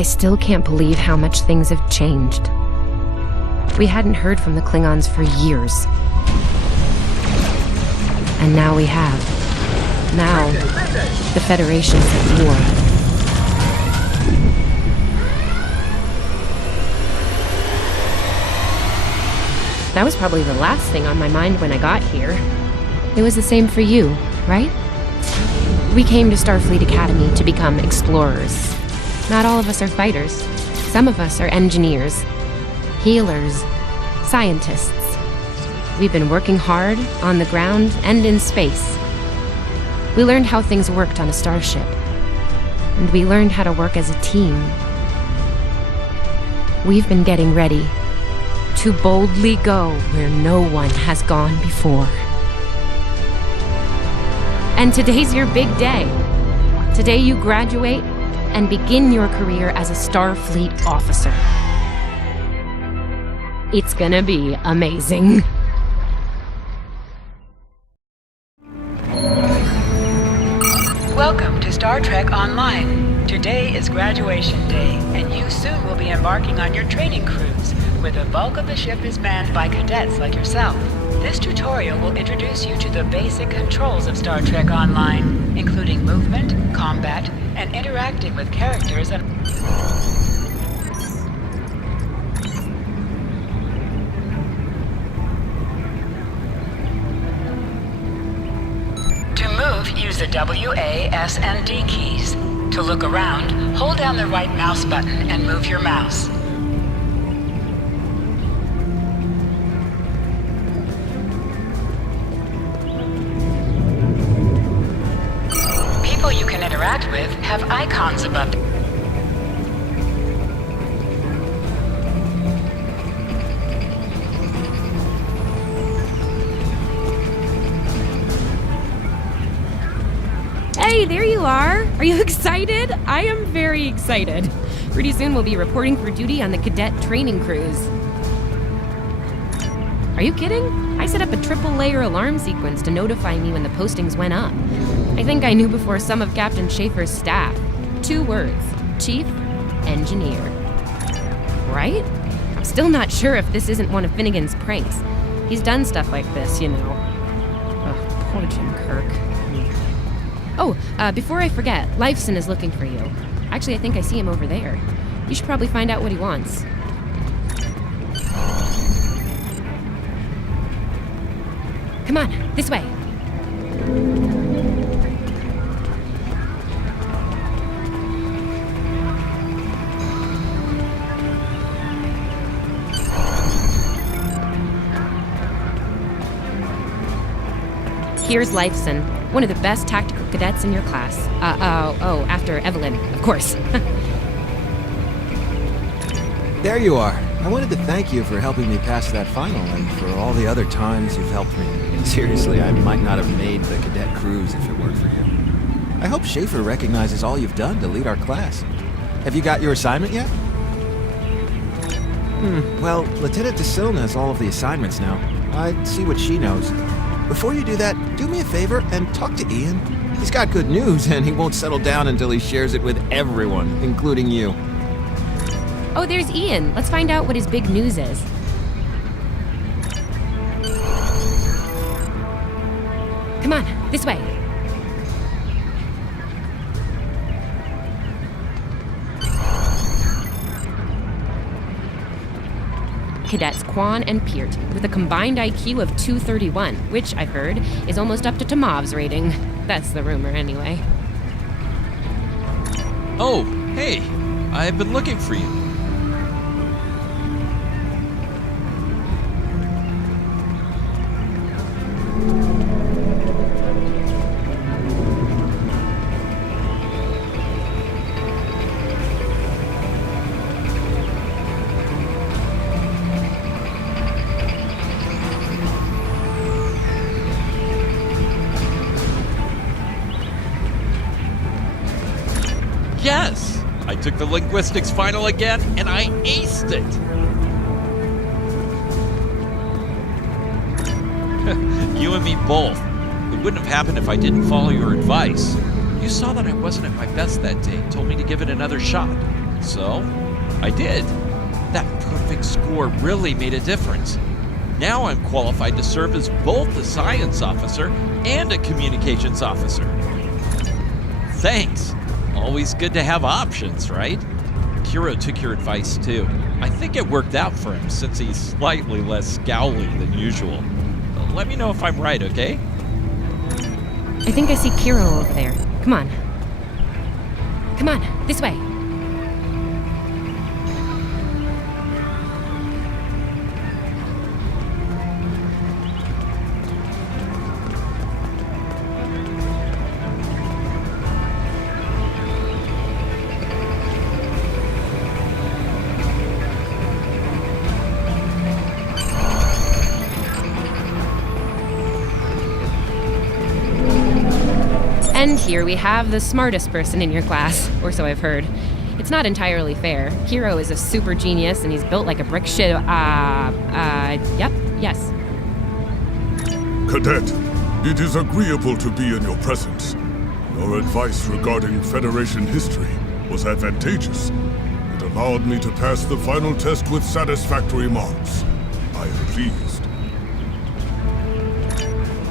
I still can't believe how much things have changed. We hadn't heard from the Klingons for years. And now we have. Now, the Federation's at war. That was probably the last thing on my mind when I got here. It was the same for you, right? We came to Starfleet Academy to become explorers. Not all of us are fighters. Some of us are engineers, healers, scientists. We've been working hard on the ground and in space. We learned how things worked on a starship. And we learned how to work as a team. We've been getting ready to boldly go where no one has gone before. And today's your big day. Today you graduate and begin your career as a Starfleet officer. It's gonna be amazing. Welcome to Star Trek Online. Today is graduation day, and you soon will be embarking on your training cruise, where the bulk of the ship is manned by cadets like yourself. This tutorial will introduce you to the basic controls of Star Trek Online, including movement, combat, and interacting with characters and... To move, use the W, A, S, and D keys. To look around, hold down the right mouse button and move your mouse. People you can interact with have icons above them. Hey, there you are! Are you excited? I am very excited. Pretty soon we'll be reporting for duty on the cadet training cruise. Are you kidding? I set up a triple-layer alarm sequence to notify me when the postings went up. I think I knew before some of Captain Schaefer's staff. 2 words: Chief Engineer. Right? I'm still not sure if this isn't one of Finnegan's pranks. He's done stuff like this, you know. Ugh, poor Jim Kirk. Oh, before I forget, Lifeson is looking for you. Actually, I think I see him over there. You should probably find out what he wants. Come on, this way. Here's Lifeson, one of the best tactical cadets in your class. After Evelyn, of course. There you are. I wanted to thank you for helping me pass that final and for all the other times you've helped me. Seriously, I might not have made the cadet cruise if it weren't for you. I hope Schaefer recognizes all you've done to lead our class. Have you got your assignment yet? Well, Lieutenant DeSilna has all of the assignments now. I'd see what she knows. Before you do that, do me a favor and talk to Ian. He's got good news, and he won't settle down until he shares it with everyone, including you. Oh, there's Ian. Let's find out what his big news is. Come on, this way. Cadets Quan and Peart, with a combined IQ of 231, which, I've heard, is almost up to Tomov's rating. That's the rumor, anyway. Oh, hey! I've been looking for you. Yes! I took the linguistics final again, and I aced it! You and me both. It wouldn't have happened if I didn't follow your advice. You saw that I wasn't at my best that day and told me to give it another shot. So, I did. That perfect score really made a difference. Now I'm qualified to serve as both a science officer and a communications officer. Thanks. Always good to have options, right? Kiro took your advice too. I think it worked out for him since he's slightly less scowly than usual. Let me know if I'm right, okay? I think I see Kiro over there. Come on. Come on, this way. And here we have the smartest person in your class, or so I've heard. It's not entirely fair. Kiro is a super genius and he's built like a brick shit. Yes. Cadet, it is agreeable to be in your presence. Your advice regarding Federation history was advantageous. It allowed me to pass the final test with satisfactory marks. I am pleased.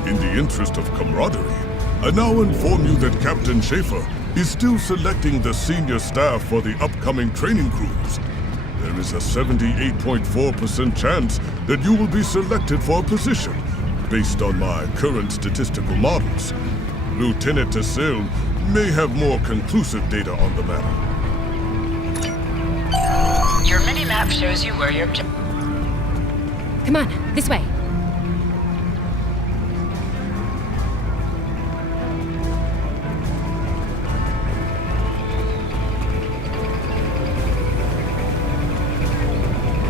In the interest of camaraderie, I now inform you that Captain Schaefer is still selecting the senior staff for the upcoming training cruise. There is a 78.4% chance that you will be selected for a position, based on my current statistical models. Lieutenant Tassil may have more conclusive data on the matter. Your mini-map shows you where your Come on, this way.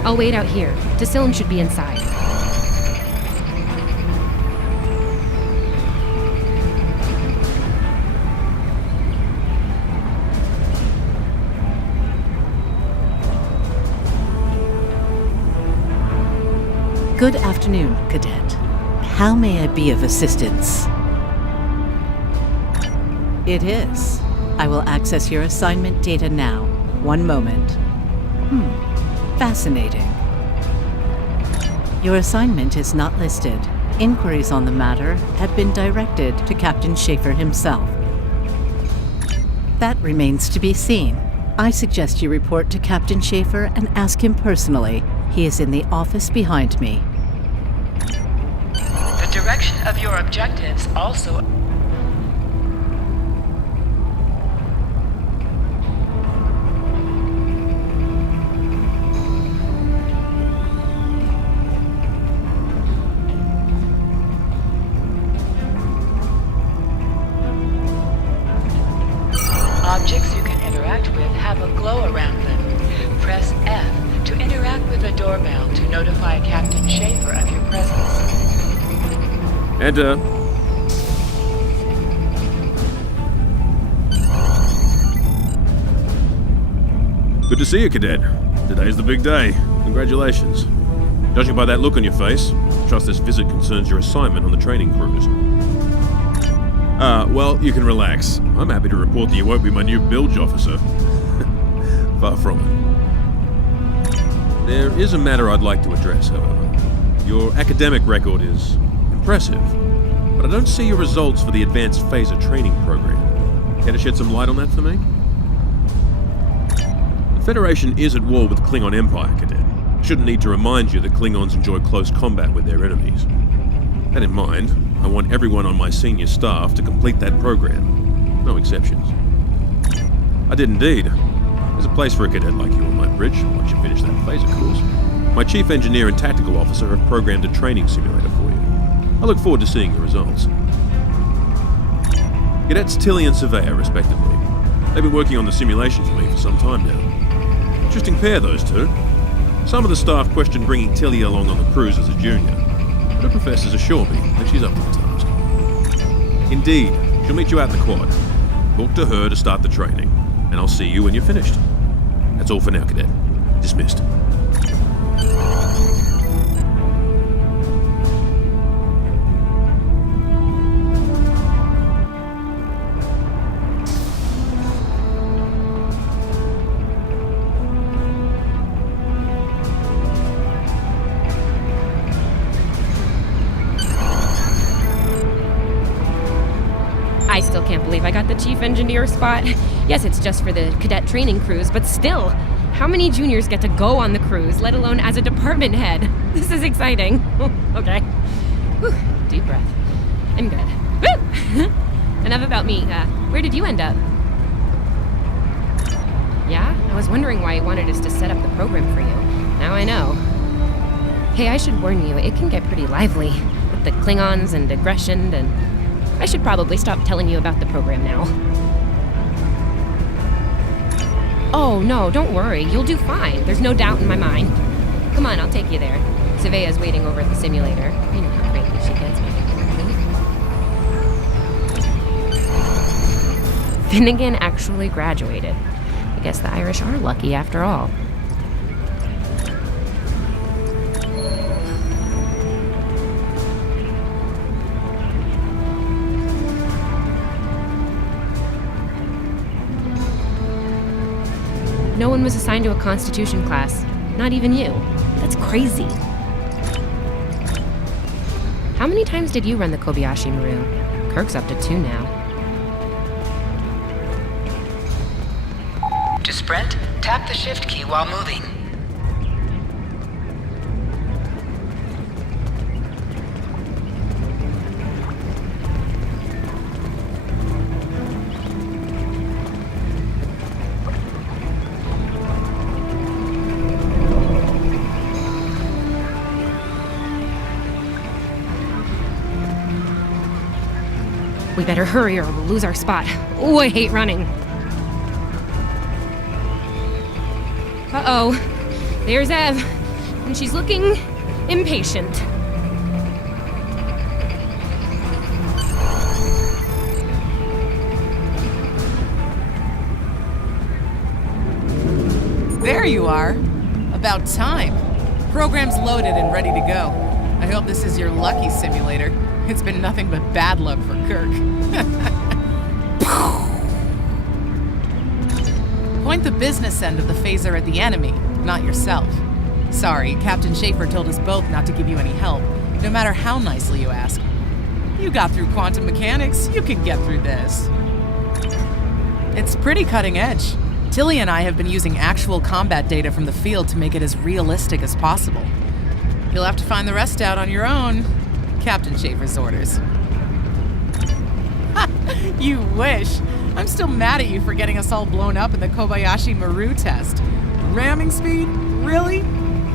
I'll wait out here. Tassilin should be inside. Good afternoon, Cadet. How may I be of assistance? It is. I will access your assignment data now. One moment. Fascinating. Your assignment is not listed. Inquiries on the matter have been directed to Captain Schaefer himself. That remains to be seen. I suggest you report to Captain Schaefer and ask him personally. He is in the office behind me. The direction of your objectives also. Objects you can interact with have a glow around them. Press F to interact with a doorbell to notify Captain Schaefer of your presence. Enter. Good to see you, Cadet. Today's the big day. Congratulations. Judging by that look on your face, I trust this visit concerns your assignment on the training cruise. Well, you can relax. I'm happy to report that you won't be my new bilge officer. Far from it. There is a matter I'd like to address, however. Your academic record is impressive, but I don't see your results for the Advanced Phaser Training Program. Care to shed some light on that for me? The Federation is at war with the Klingon Empire, Cadet. I shouldn't need to remind you that Klingons enjoy close combat with their enemies. That in mind, I want everyone on my senior staff to complete that program. No exceptions. I did indeed. There's a place for a cadet like you on my bridge once you finish that phaser course. My chief engineer and tactical officer have programmed a training simulator for you. I look forward to seeing your results. Cadets Tilly and Surveyor, respectively. They've been working on the simulation for me for some time now. Interesting pair, those two. Some of the staff question bringing Tilly along on the cruise as a junior, but the professors assure me that she's up to the task. Indeed, she'll meet you out in the quad. Talk to her to start the training, and I'll see you when you're finished. That's all for now, Cadet. Dismissed. I still can't believe I got the chief engineer spot. Yes, it's just for the cadet training cruise, but still, how many juniors get to go on the cruise, let alone as a department head? This is exciting. Okay. Whew, deep breath. I'm good. Woo! Enough about me. Where did you end up? Yeah? I was wondering why you wanted us to set up the program for you. Now I know. Hey, I should warn you, it can get pretty lively. With the Klingons and aggression, and I should probably stop telling you about the program now. Oh, no, don't worry. You'll do fine. There's no doubt in my mind. Come on, I'll take you there. Savea's waiting over at the simulator. You know how crazy she gets. Finnegan actually graduated. I guess the Irish are lucky after all. No one was assigned to a Constitution class. Not even you. That's crazy. How many times did you run the Kobayashi Maru? Kirk's up to 2 now. To sprint, tap the shift key while moving. We better hurry or we'll lose our spot. Oh, I hate running. Uh-oh. There's Ev. And she's looking impatient. There you are. About time. Program's loaded and ready to go. I hope this is your lucky simulator. It's been nothing but bad luck for Kirk. Point the business end of the phaser at the enemy, not yourself. Sorry, Captain Schaefer told us both not to give you any help, no matter how nicely you ask. You got through quantum mechanics, you can get through this. It's pretty cutting edge. Tilly and I have been using actual combat data from the field to make it as realistic as possible. You'll have to find the rest out on your own. Captain Schaefer's orders. You wish. I'm still mad at you for getting us all blown up in the Kobayashi Maru test. Ramming speed? Really?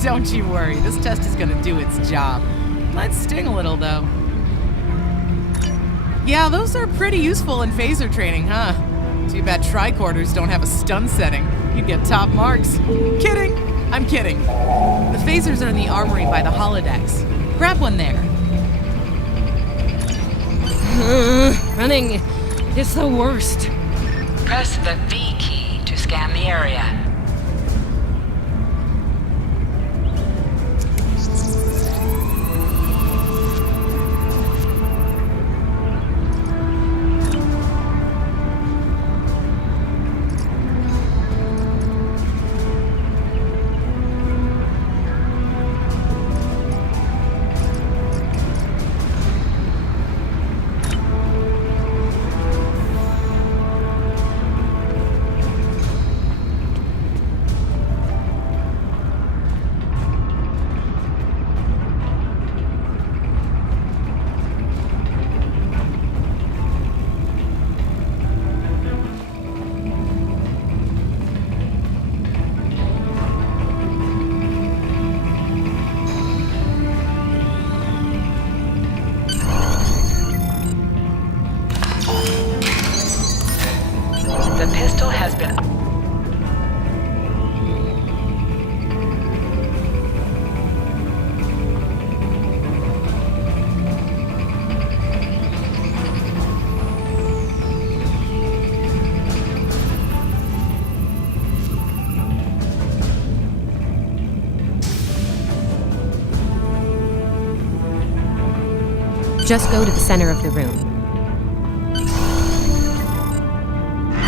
Don't you worry, this test is gonna do its job. Might sting a little, though. Yeah, those are pretty useful in phaser training, huh? Too bad tricorders don't have a stun setting. You'd get top marks. Kidding! I'm kidding. The phasers are in the armory by the holodecks. Grab one there. Running is the worst. Press the V key to scan the area. The pistol has been... Just go to the center of the room.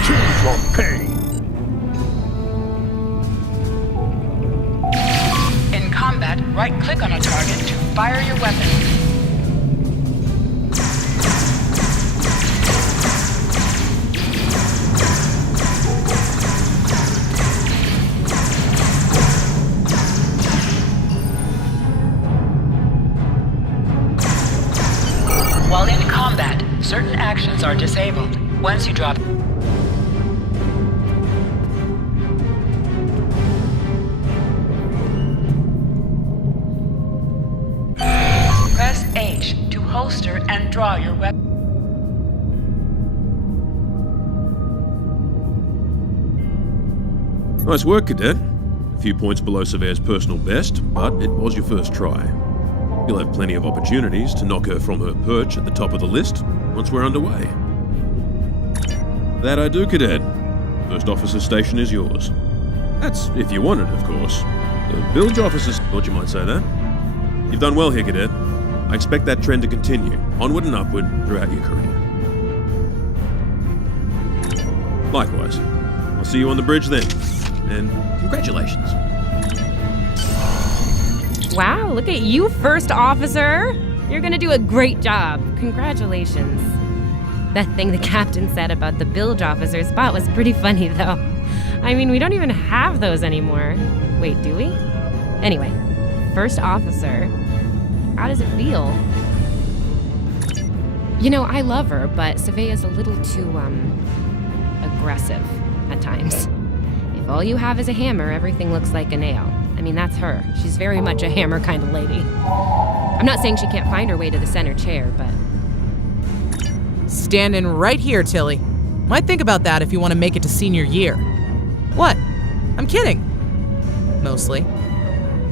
Choose your pain. In combat, right-click on a target to fire your weapon. While in combat, certain actions are disabled. Once you drop... Press H to holster and draw your weapon. Nice work, Cadet. A few points below Surveyor's personal best, but it was your first try. You'll have plenty of opportunities to knock her from her perch at the top of the list once we're underway. That I do, Cadet. First officer station is yours. That's if you want it, of course. The bilge officers thought you might say that. You've done well here, Cadet. I expect that trend to continue, onward and upward, throughout your career. Likewise. I'll see you on the bridge then. And congratulations. Wow, look at you, first officer! You're gonna do a great job. Congratulations. That thing the captain said about the bilge officer's spot was pretty funny, though. I mean, we don't even have those anymore. Wait, do we? Anyway, first officer, how does it feel? You know, I love her, but Savea's a little too, aggressive at times. If all you have is a hammer, everything looks like a nail. I mean, that's her. She's very much a hammer kind of lady. I'm not saying she can't find her way to the center chair, but... Standing right here, Tilly. Might think about that if you want to make it to senior year. What? I'm kidding. Mostly.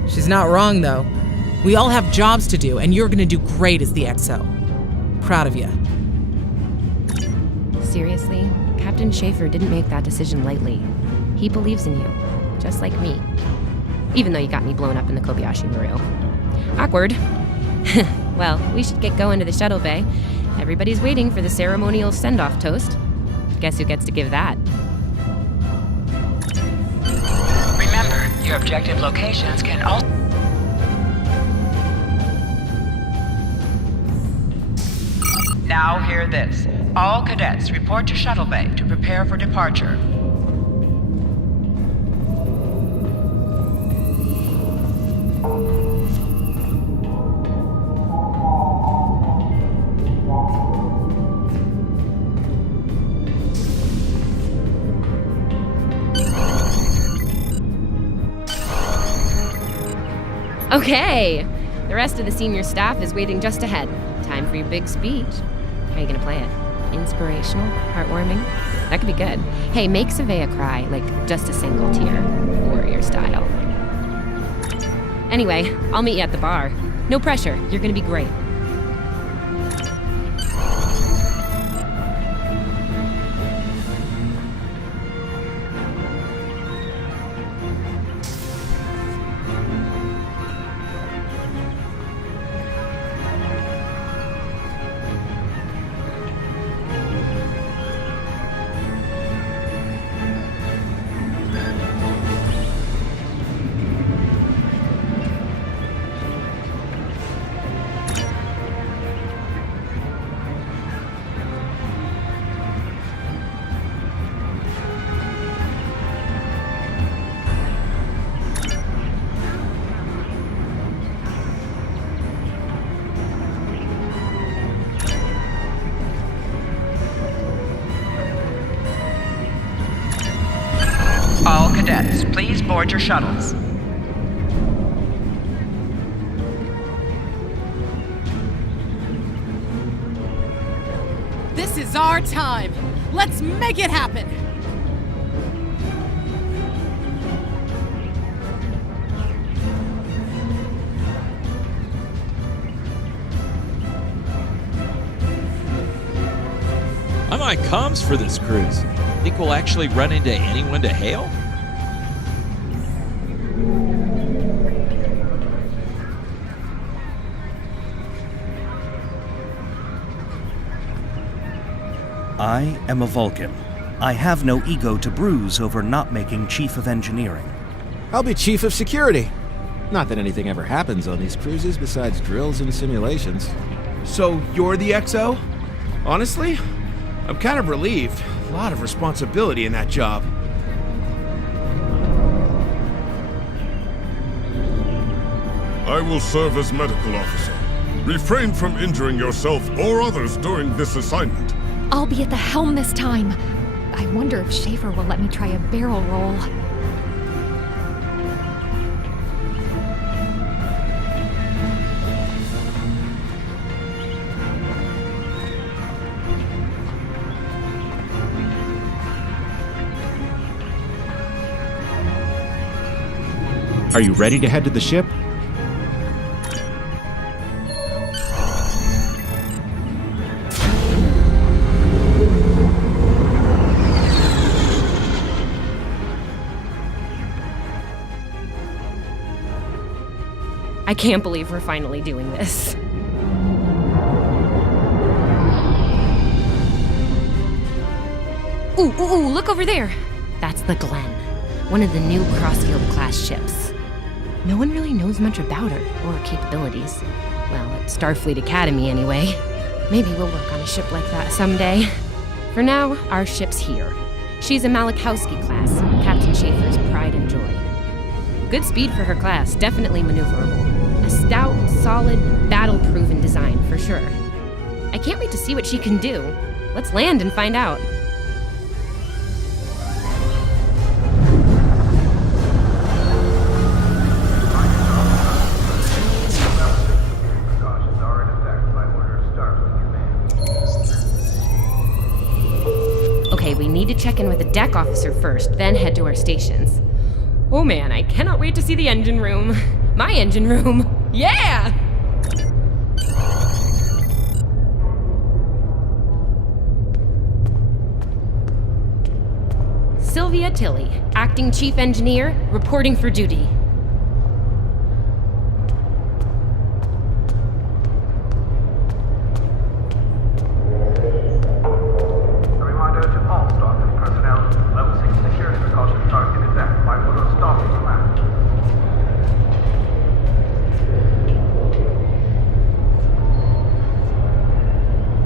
She's not wrong, though. We all have jobs to do, and you're gonna do great as the XO. Proud of you. Seriously, Captain Schaefer didn't make that decision lightly. He believes in you, just like me. Even though you got me blown up in the Kobayashi Maru. Awkward. Well, we should get going to the shuttle bay. Everybody's waiting for the ceremonial send-off toast. Guess who gets to give that? Remember, your objective locations can also... Now hear this. All cadets report to shuttle bay to prepare for departure. Okay! The rest of the senior staff is waiting just ahead. Time for your big speech. How are you gonna play it? Inspirational? Heartwarming? That could be good. Hey, make Savea cry, like just a single tear. Warrior style. Anyway, I'll meet you at the bar. No pressure, you're gonna be great. All cadets, please board your shuttles. This is our time. Let's make it happen. I'm on comms for this cruise. Think we'll actually run into anyone to hail? I am a Vulcan. I have no ego to bruise over not making Chief of Engineering. I'll be Chief of Security. Not that anything ever happens on these cruises besides drills and simulations. So you're the XO? Honestly, I'm kind of relieved. A lot of responsibility in that job. I will serve as medical officer. Refrain from injuring yourself or others during this assignment. I'll be at the helm this time. I wonder if Schaefer will let me try a barrel roll. Are you ready to head to the ship? I can't believe we're finally doing this. Ooh, look over there! That's the Glen, one of the new Crossfield-class ships. No one really knows much about her or her capabilities. Well, at Starfleet Academy anyway. Maybe we'll work on a ship like that someday. For now, our ship's here. She's a Malachowski class, Captain Schaefer's pride and joy. Good speed for her class, definitely maneuverable. A stout, solid, battle-proven design, for sure. I can't wait to see what she can do. Let's land and find out. Okay, we need to check in with the deck officer first, then head to our stations. Oh man, I cannot wait to see the engine room. My engine room. Yeah! Sylvia Tilley, Acting Chief Engineer, reporting for duty.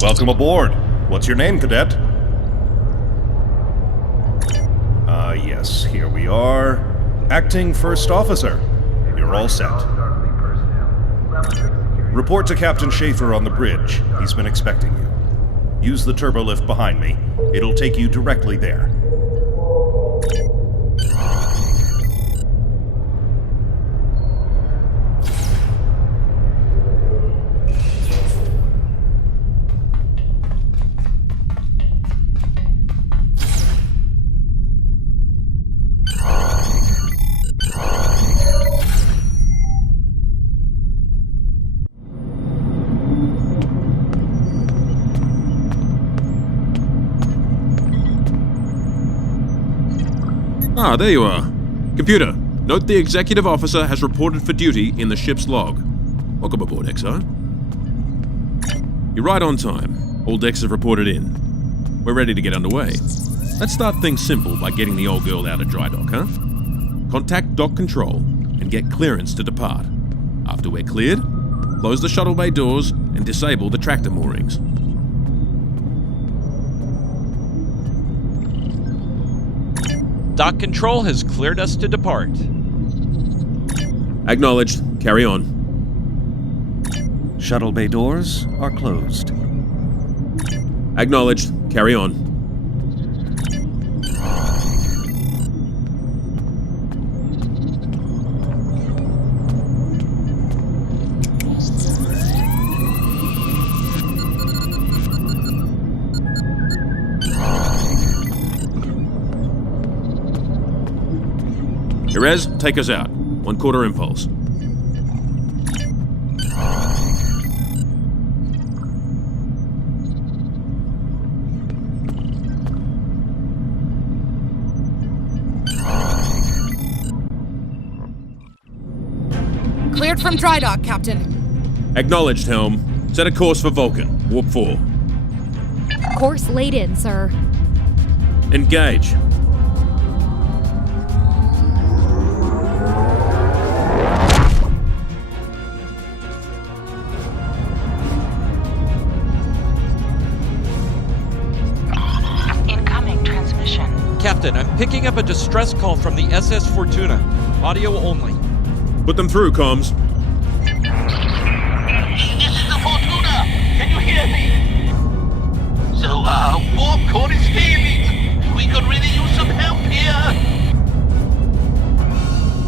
Welcome aboard. What's your name, Cadet? Yes, here we are. Acting First Officer. You're all set. Report to Captain Schaefer on the bridge. He's been expecting you. Use the turbolift behind me. It'll take you directly there. Ah, there you are. Computer, note the executive officer has reported for duty in the ship's log. Welcome aboard, XO. You're right on time. All decks have reported in. We're ready to get underway. Let's start things simple by getting the old girl out of dry dock, huh? Contact dock control and get clearance to depart. After we're cleared, close the shuttle bay doors and disable the tractor moorings. Dock control has cleared us to depart. Acknowledged. Carry on. Shuttle bay doors are closed. Acknowledged. Carry on. Perez, take us out. 1/4 impulse. Cleared from dry dock, Captain. Acknowledged, Helm. Set a course for Vulcan. Warp 4. Course laid in, sir. Engage. Captain, I'm picking up a distress call from the SS Fortuna. Audio only. Put them through, comms. This is the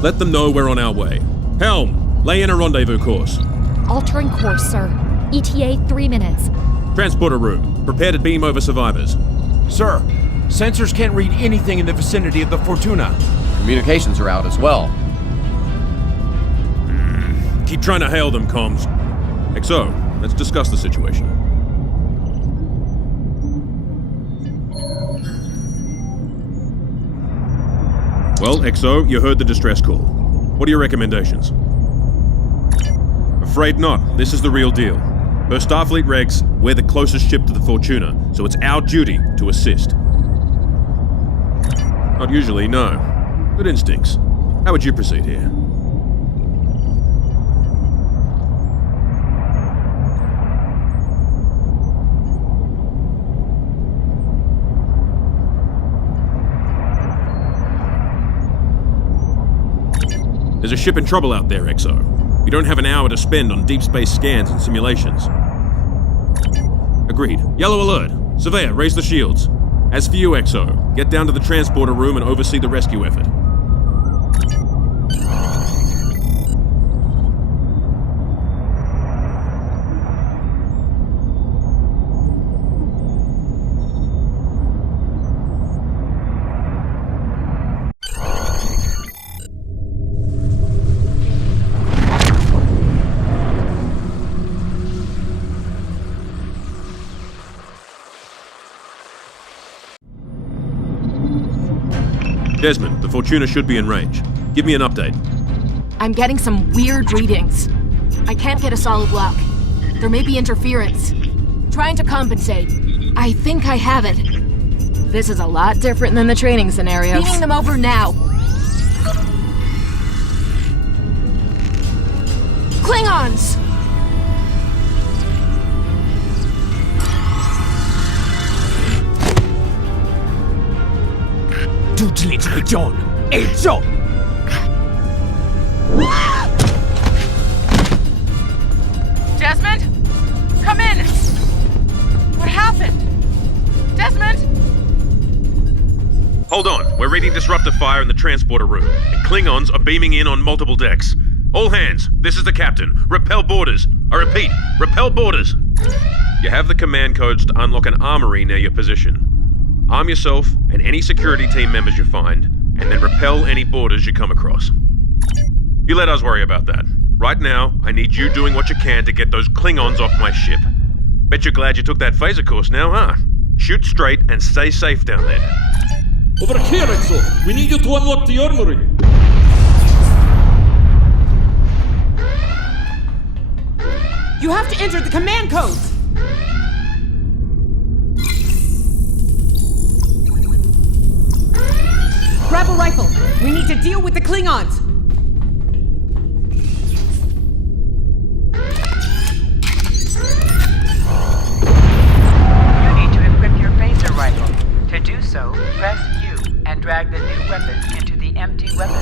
Let them know we're on our way. Helm, lay in a rendezvous course. Altering course, sir. ETA 3 minutes. Transporter room. Prepare to beam over survivors. Sir, sensors can't read anything in the vicinity of the Fortuna. Communications are out as well. Keep trying to hail them, comms. XO, let's discuss the situation. Well, XO, you heard the distress call. What are your recommendations? Afraid not. This is the real deal. Per Starfleet regs, we're the closest ship to the Fortuna, so it's our duty to assist. Not usually, no. Good instincts. How would you proceed here? There's a ship in trouble out there, XO. You don't have an hour to spend on deep space scans and simulations. Agreed. Yellow alert. Surveyor, raise the shields. As for you, XO, get down to the transporter room and oversee the rescue effort. Desmond, the Fortuna should be in range. Give me an update. I'm getting some weird readings. I can't get a solid lock. There may be interference. Trying to compensate. I think I have it. This is a lot different than the training scenarios. Beaming them over now. Klingons! Desmond? Come in! What happened? Desmond? Hold on. We're reading disruptor fire in the transporter room, and Klingons are beaming in on multiple decks. All hands, this is the captain. Repel boarders. I repeat, repel boarders. You have the command codes to unlock an armory near your position. Arm yourself and any security team members you find, and then repel any boarders you come across. You let us worry about that. Right now, I need you doing what you can to get those Klingons off my ship. Bet you're glad you took that phaser course now, huh? Shoot straight and stay safe down there. Over here, XO! We need you to unlock the armory! You have to enter the command codes! Grab a rifle! We need to deal with the Klingons! You need to equip your phaser rifle. To do so, press U and drag the new weapon into the empty weapon.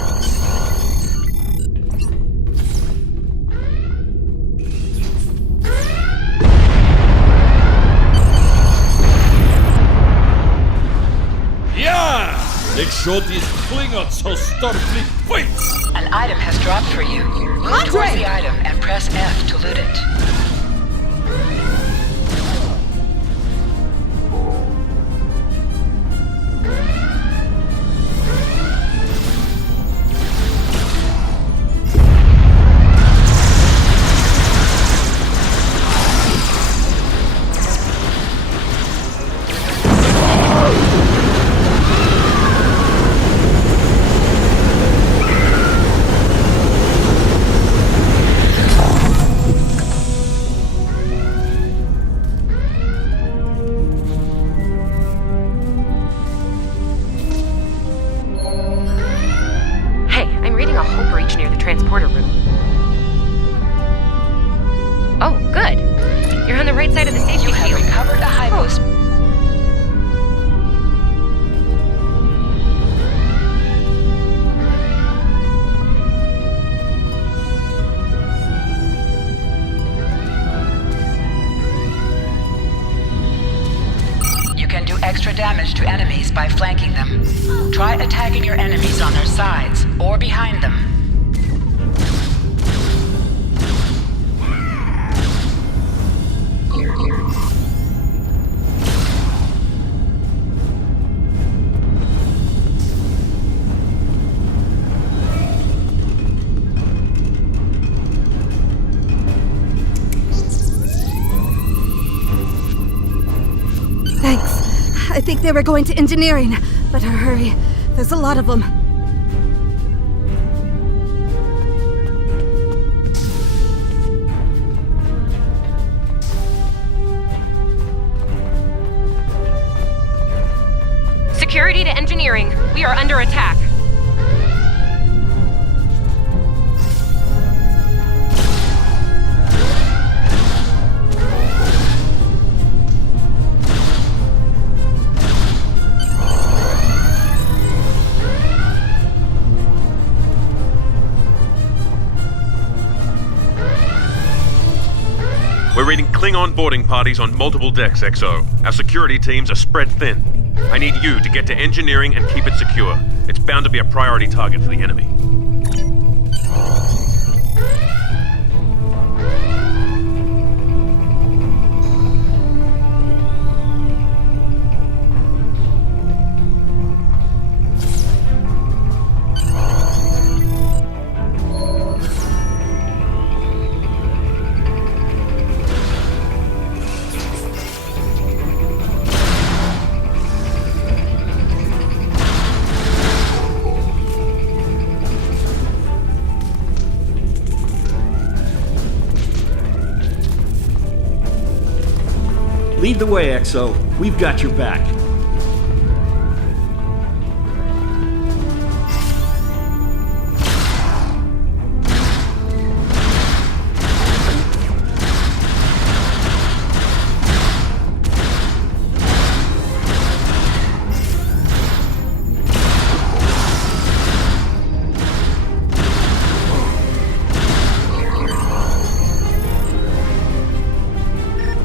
Yeah! Make sure these Klingons how Starfleet fights! An item has dropped for you. Move towards the item and press F to loot it. extra damage to enemies by flanking them. Try attacking your enemies on their sides or behind them. Thanks. I think they were going to engineering. Better hurry. There's a lot of them. Security to engineering. We are under attack. We're reading Klingon boarding parties on multiple decks, XO. Our security teams are spread thin. I need you to get to engineering and keep it secure. It's bound to be a priority target for the enemy. Lead the way, XO. We've got your back.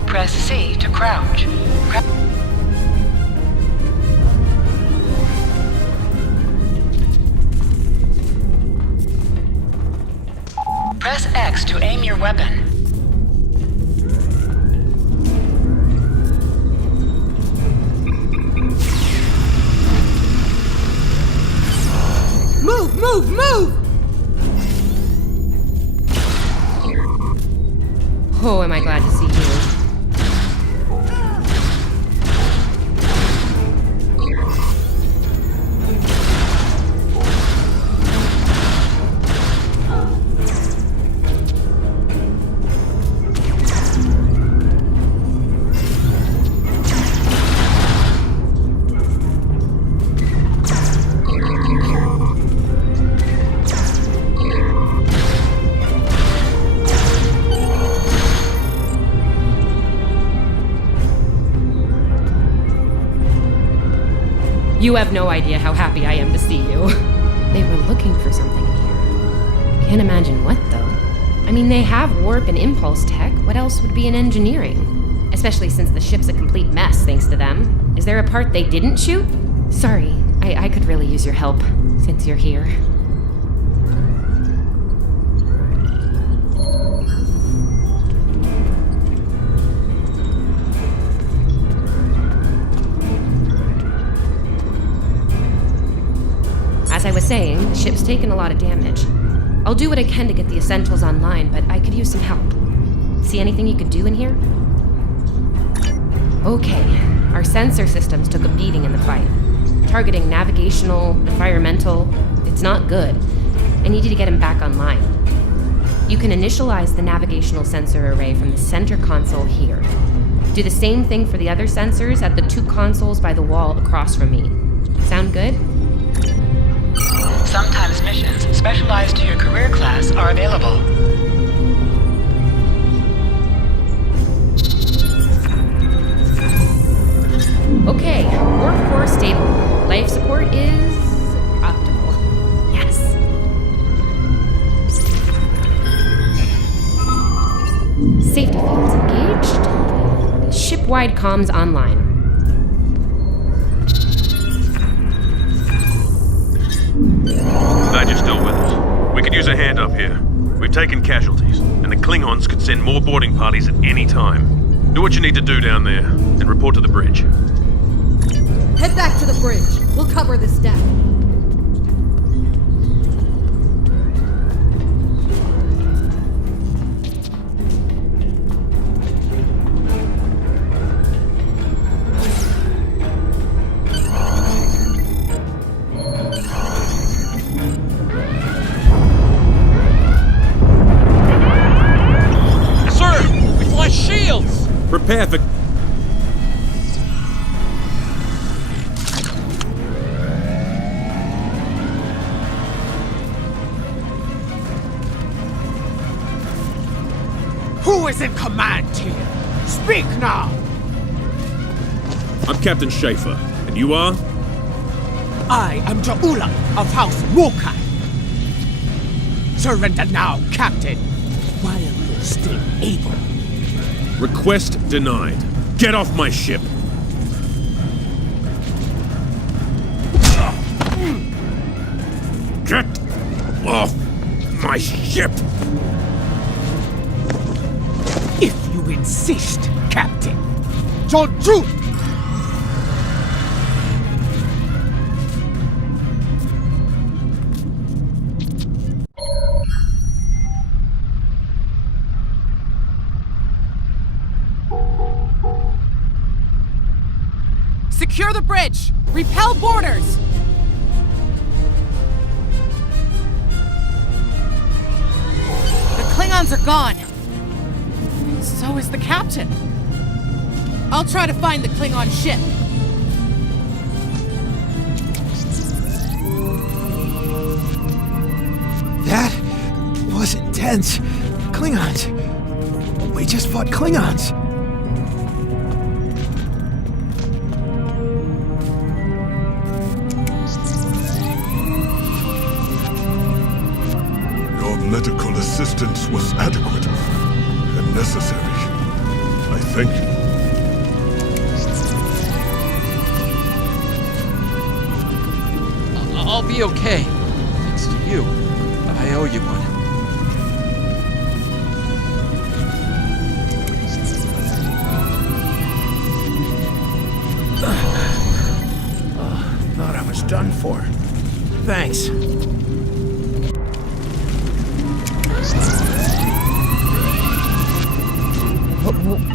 Press C to crouch. Press X to aim your weapon. Move, move, move! Oh, am I glad to see you. You have no idea how happy I am to see you. They were looking for something here. Can't imagine what, though. I mean, they have warp and impulse tech. What else would be in engineering? Especially since the ship's a complete mess, thanks to them. Is there a part they didn't shoot? Sorry, I could really use your help, since you're here. As I was saying, the ship's taken a lot of damage. I'll do what I can to get the essentials online, but I could use some help. See anything you could do in here? Okay, our sensor systems took a beating in the fight. Targeting navigational, environmental, it's not good. I need you to get him back online. You can initialize the navigational sensor array from the center console here. Do the same thing for the other sensors at the 2 consoles by the wall across from me. Sound good? Sometimes missions specialized to your career class are available. Okay, warp core stable. Life support is optimal. Yes. Safety fields engaged. Ship-wide comms online. Glad you're still with us. We could use a hand up here. We've taken casualties, and the Klingons could send more boarding parties at any time. Do what you need to do down there, and report to the bridge. Head back to the bridge. We'll cover this deck. Prepare for... Who is in command here? Speak now! I'm Captain Schaefer, and you are? I am Ja'ula of House Wokai. Surrender now, Captain, while you're still able. Request denied. Get off my ship! Get off my ship! If you insist, Captain. Joju! Secure the bridge! Repel boarders! The Klingons are gone. So is the captain. I'll try to find the Klingon ship. That was intense. Klingons. We just fought Klingons. Medical assistance was adequate and necessary. I thank you. I'll be okay. Thanks to you. I owe you one. Thought I was done for. Thanks.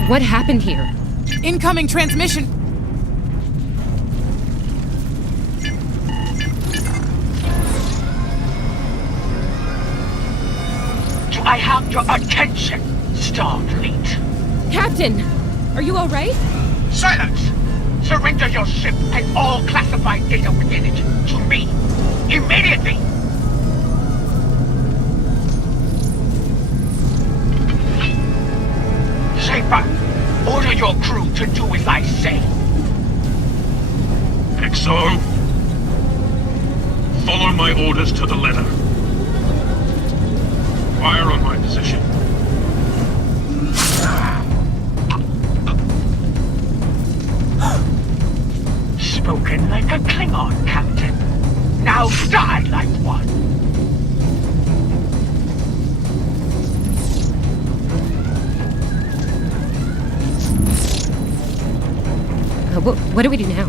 What happened here? Incoming transmission. Do I have your attention, Starfleet? Captain, are you all right? Silence! Surrender your ship and all classified data within it to me, immediately! Schaefer, order your crew to do as I say. XO, follow my orders to the letter. Fire on my position. Spoken like a Klingon, Captain. Now die like one. What do we do now?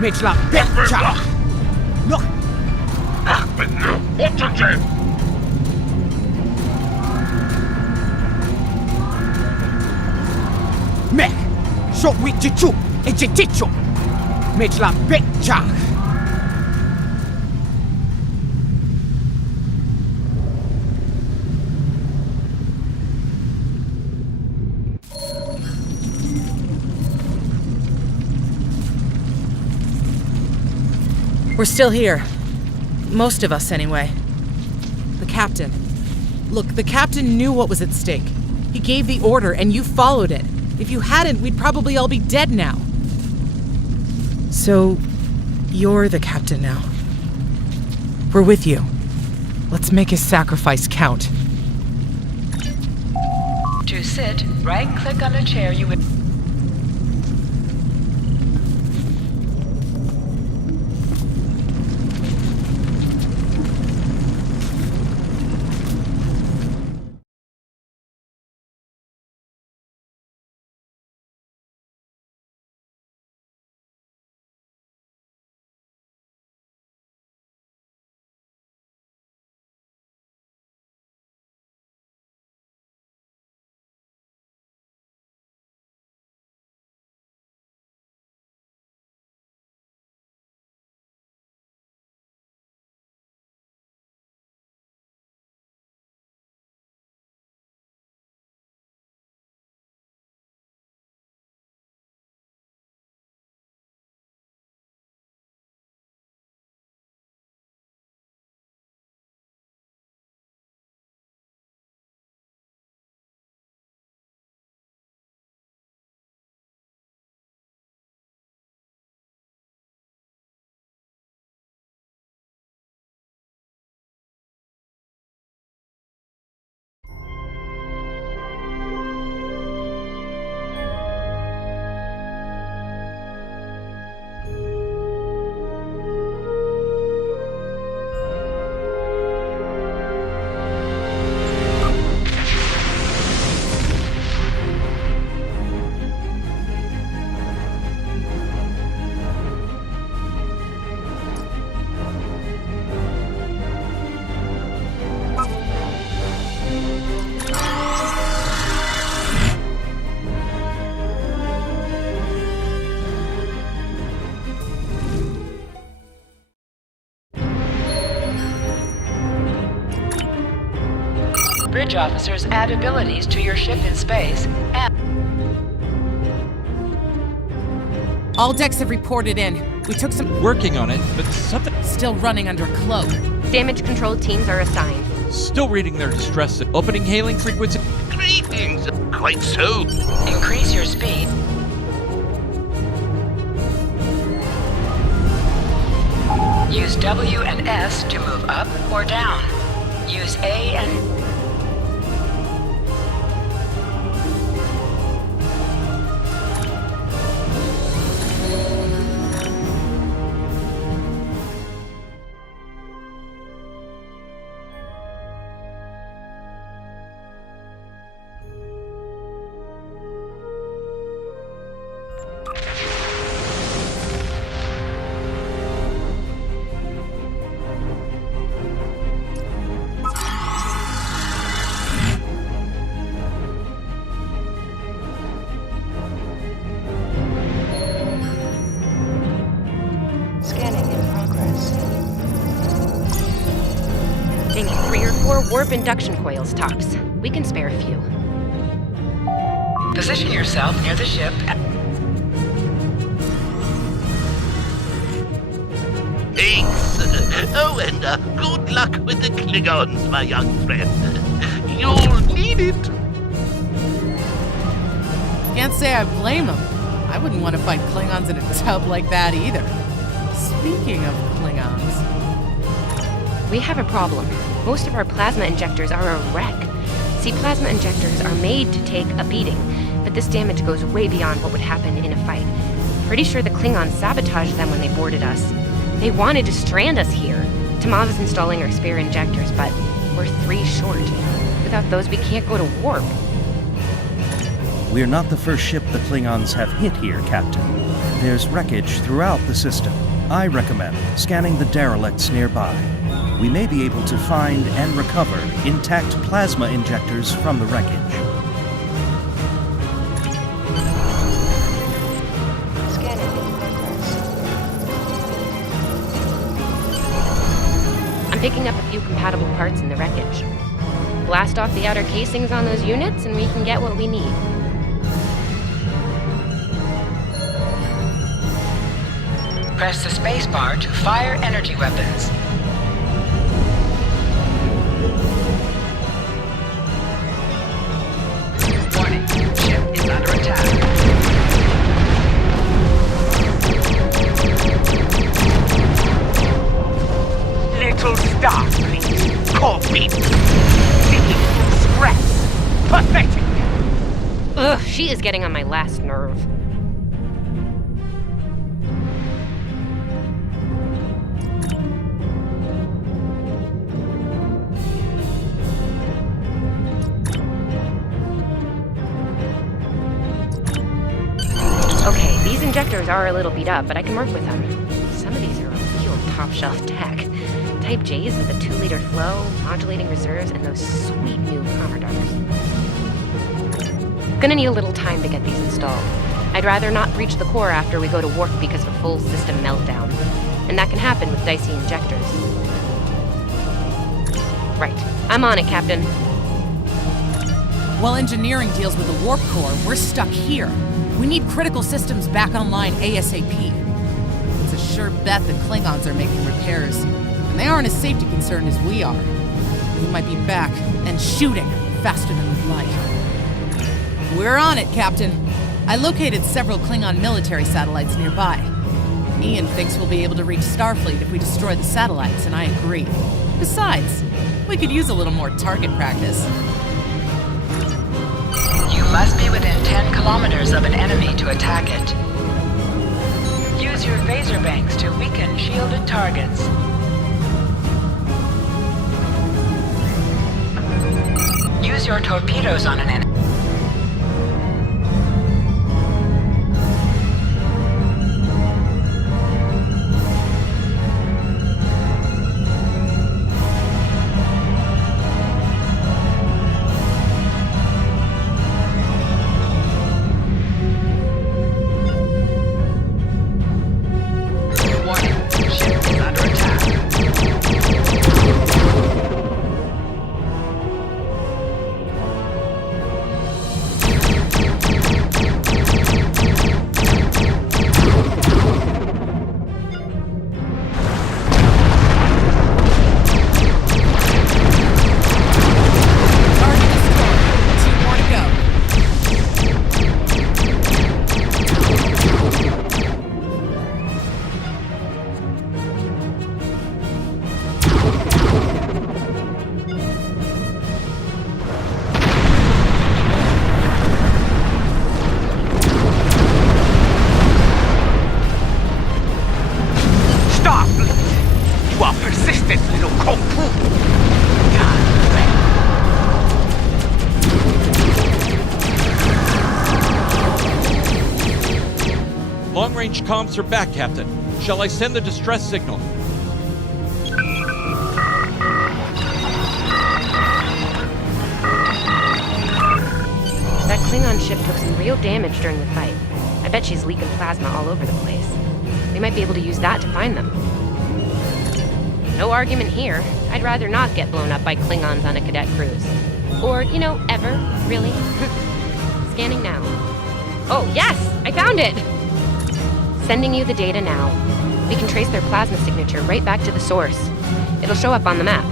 Mit la beccia! No! Oxygen! Mech! So we jichu! E jitichu! Mit la beccia! We're still here. Most of us, anyway. The captain. Look, the captain knew what was at stake. He gave the order, and you followed it. If you hadn't, we'd probably all be dead now. So, you're the captain now. We're with you. Let's make his sacrifice count. To sit, right-click on the chair you would... Bridge officers add abilities to your ship in space, and... All decks have reported in. We took some... Working on it, but something... Still running under cloak. Damage control teams are assigned. Still reading their distress. Opening hailing frequency. Greetings. Quite so. Increase your speed. Use W and S to move up or down. Use A and... Think 3 or 4 warp induction coils tops. We can spare a few. Position yourself near the ship. Thanks. Oh, and good luck with the Klingons, my young friend. You'll need it. Can't say I blame them. I wouldn't want to fight Klingons in a tub like that either. Speaking of Klingons... We have a problem. Most of our plasma injectors are a wreck. See, plasma injectors are made to take a beating, but this damage goes way beyond what would happen in a fight. Pretty sure the Klingons sabotaged them when they boarded us. They wanted to strand us here. Tamav is installing our spare injectors, but we're 3 short. Without those, we can't go to warp. We're not the first ship the Klingons have hit here, Captain. There's wreckage throughout the system. I recommend scanning the derelicts nearby. We may be able to find and recover intact plasma injectors from the wreckage. Scanning in progress. I'm picking up a few compatible parts in the wreckage. Blast off the outer casings on those units and we can get what we need. Press the spacebar to fire energy weapons. She is getting on my last nerve. Okay, these injectors are a little beat up, but I can work with them. Some of these are real top-shelf tech. Type J's with a 2-liter flow, modulating reserves, and those sweet new commodores. Gonna need a little time to get these installed. I'd rather not breach the core after we go to warp because of a full system meltdown. And that can happen with dicey injectors. Right. I'm on it, Captain. While engineering deals with the warp core, we're stuck here. We need critical systems back online ASAP. It's a sure bet the Klingons are making repairs, and they aren't as safety concerned as we are. We might be back and shooting faster than we'd like. We're on it, Captain. I located several Klingon military satellites nearby. Ian thinks we'll be able to reach Starfleet if we destroy the satellites, and I agree. Besides, we could use a little more target practice. You must be within 10 kilometers of an enemy to attack it. Use your phaser banks to weaken shielded targets. Use your torpedoes on an enemy. Long-range comms are back, Captain. Shall I send the distress signal? That Klingon ship took some real damage during the fight. I bet she's leaking plasma all over the place. We might be able to use that to find them. No argument here. I'd rather not get blown up by Klingons on a cadet cruise. Or, ever, really. Scanning now. Oh, yes! I found it! Sending you the data now. We can trace their plasma signature right back to the source. It'll show up on the map.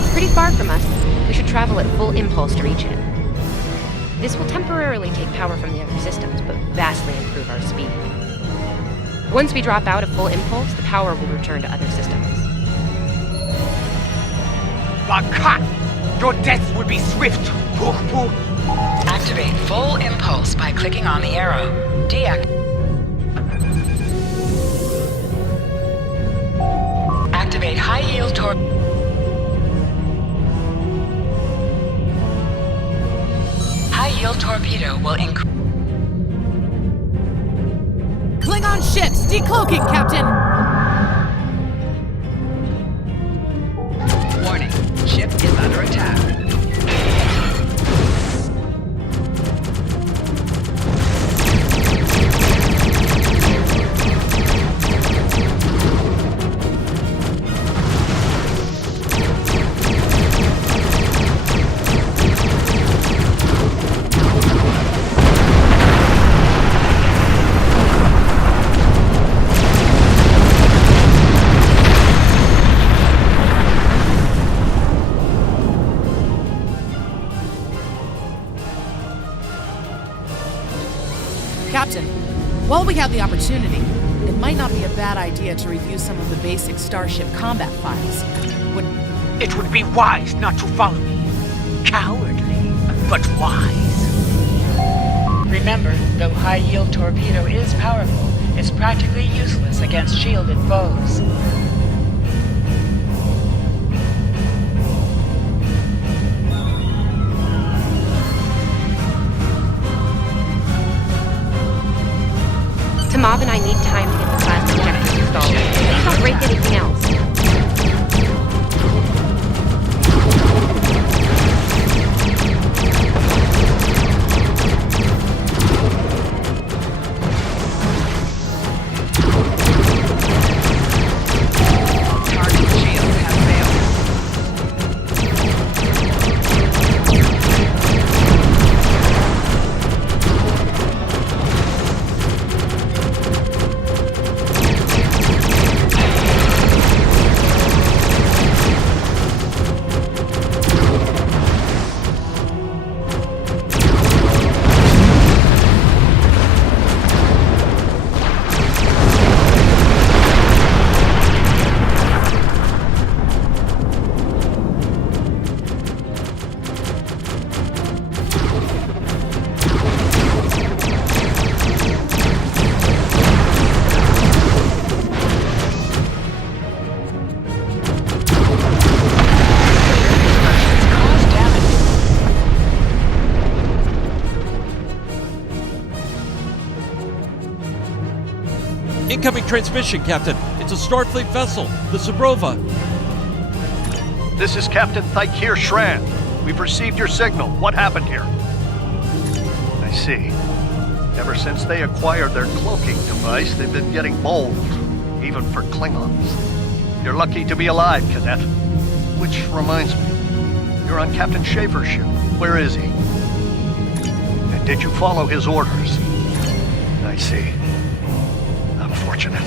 It's pretty far from us. We should travel at full impulse to reach it. This will temporarily take power from the other systems, but vastly improve our speed. Once we drop out of full impulse, the power will return to other systems. Bakat! Your death will be swift! Activate full impulse by clicking on the arrow. Activate high-yield High-yield torpedo will increase. Klingon ships decloaking, Captain! Warning, ship is under attack. Captain, while we have the opportunity, it might not be a bad idea to review some of the basic Starship combat files. It would be wise not to follow me. Cowardly. but wise. Remember, though high-yield torpedo is powerful, it's practically useless against shielded foes. Tamav and I need time to get the plasma injectors installed. Please don't break anything else. Incoming transmission, Captain. It's a Starfleet vessel, the Zabrova. This is Captain Thykir Shran. We've received your signal. What happened here? I see. Ever since they acquired their cloaking device, they've been getting bold, even for Klingons. You're lucky to be alive, Cadet. Which reminds me, you're on Captain Schaefer's ship. Where is he? And did you follow his orders? I see. Unfortunate.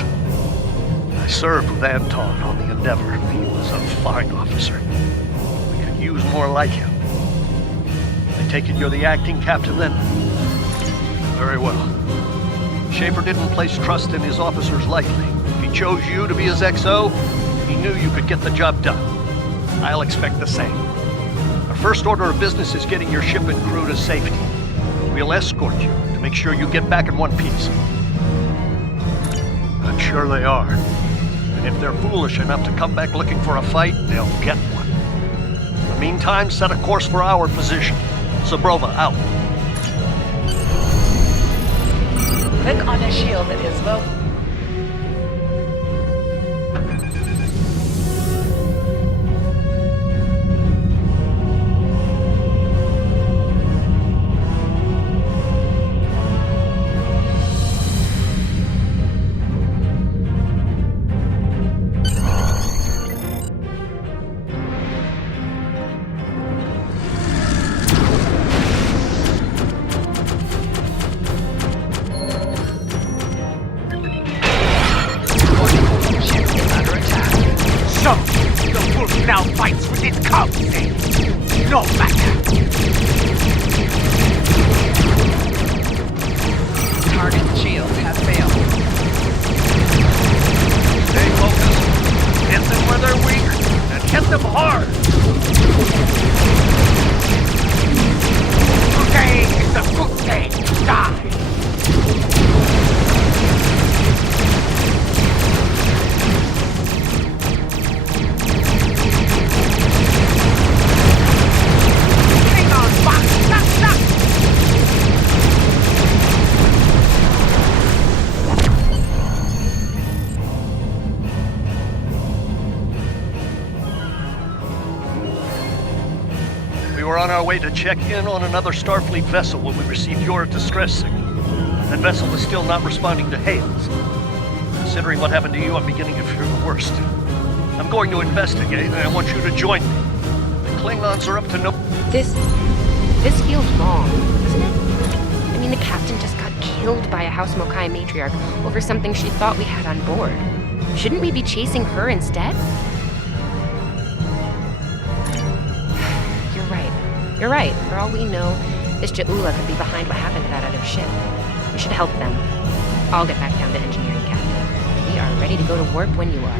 I served with Anton on the Endeavor. He was a fine officer. We could use more like him. I take it you're the acting captain then? Very well. Schaefer didn't place trust in his officers lightly. If he chose you to be his XO, he knew you could get the job done. I'll expect the same. Our first order of business is getting your ship and crew to safety. We'll escort you to make sure you get back in one piece. I'm sure they are. And if they're foolish enough to come back looking for a fight, they'll get one. In the meantime, set a course for our position. Zabrova, out. Click on a shield that is low. Now fights with its cubs, eh? No matter. Target shield has failed. Stay focused. Hit them where they're weak, and hit them hard. Today is a good day to die. We were on our way to check in on another Starfleet vessel when we received your distress signal. That vessel is still not responding to hails. Considering what happened to you, I'm beginning to fear the worst. I'm going to investigate, and I want you to join me. The Klingons are up to no... This feels wrong, doesn't it? I mean, the captain just got killed by a House Mokai matriarch over something she thought we had on board. Shouldn't we be chasing her instead? You're right. For all we know, this Ja'ula could be behind what happened to that other ship. We should help them. I'll get back down to engineering, Captain. We are ready to go to warp when you are.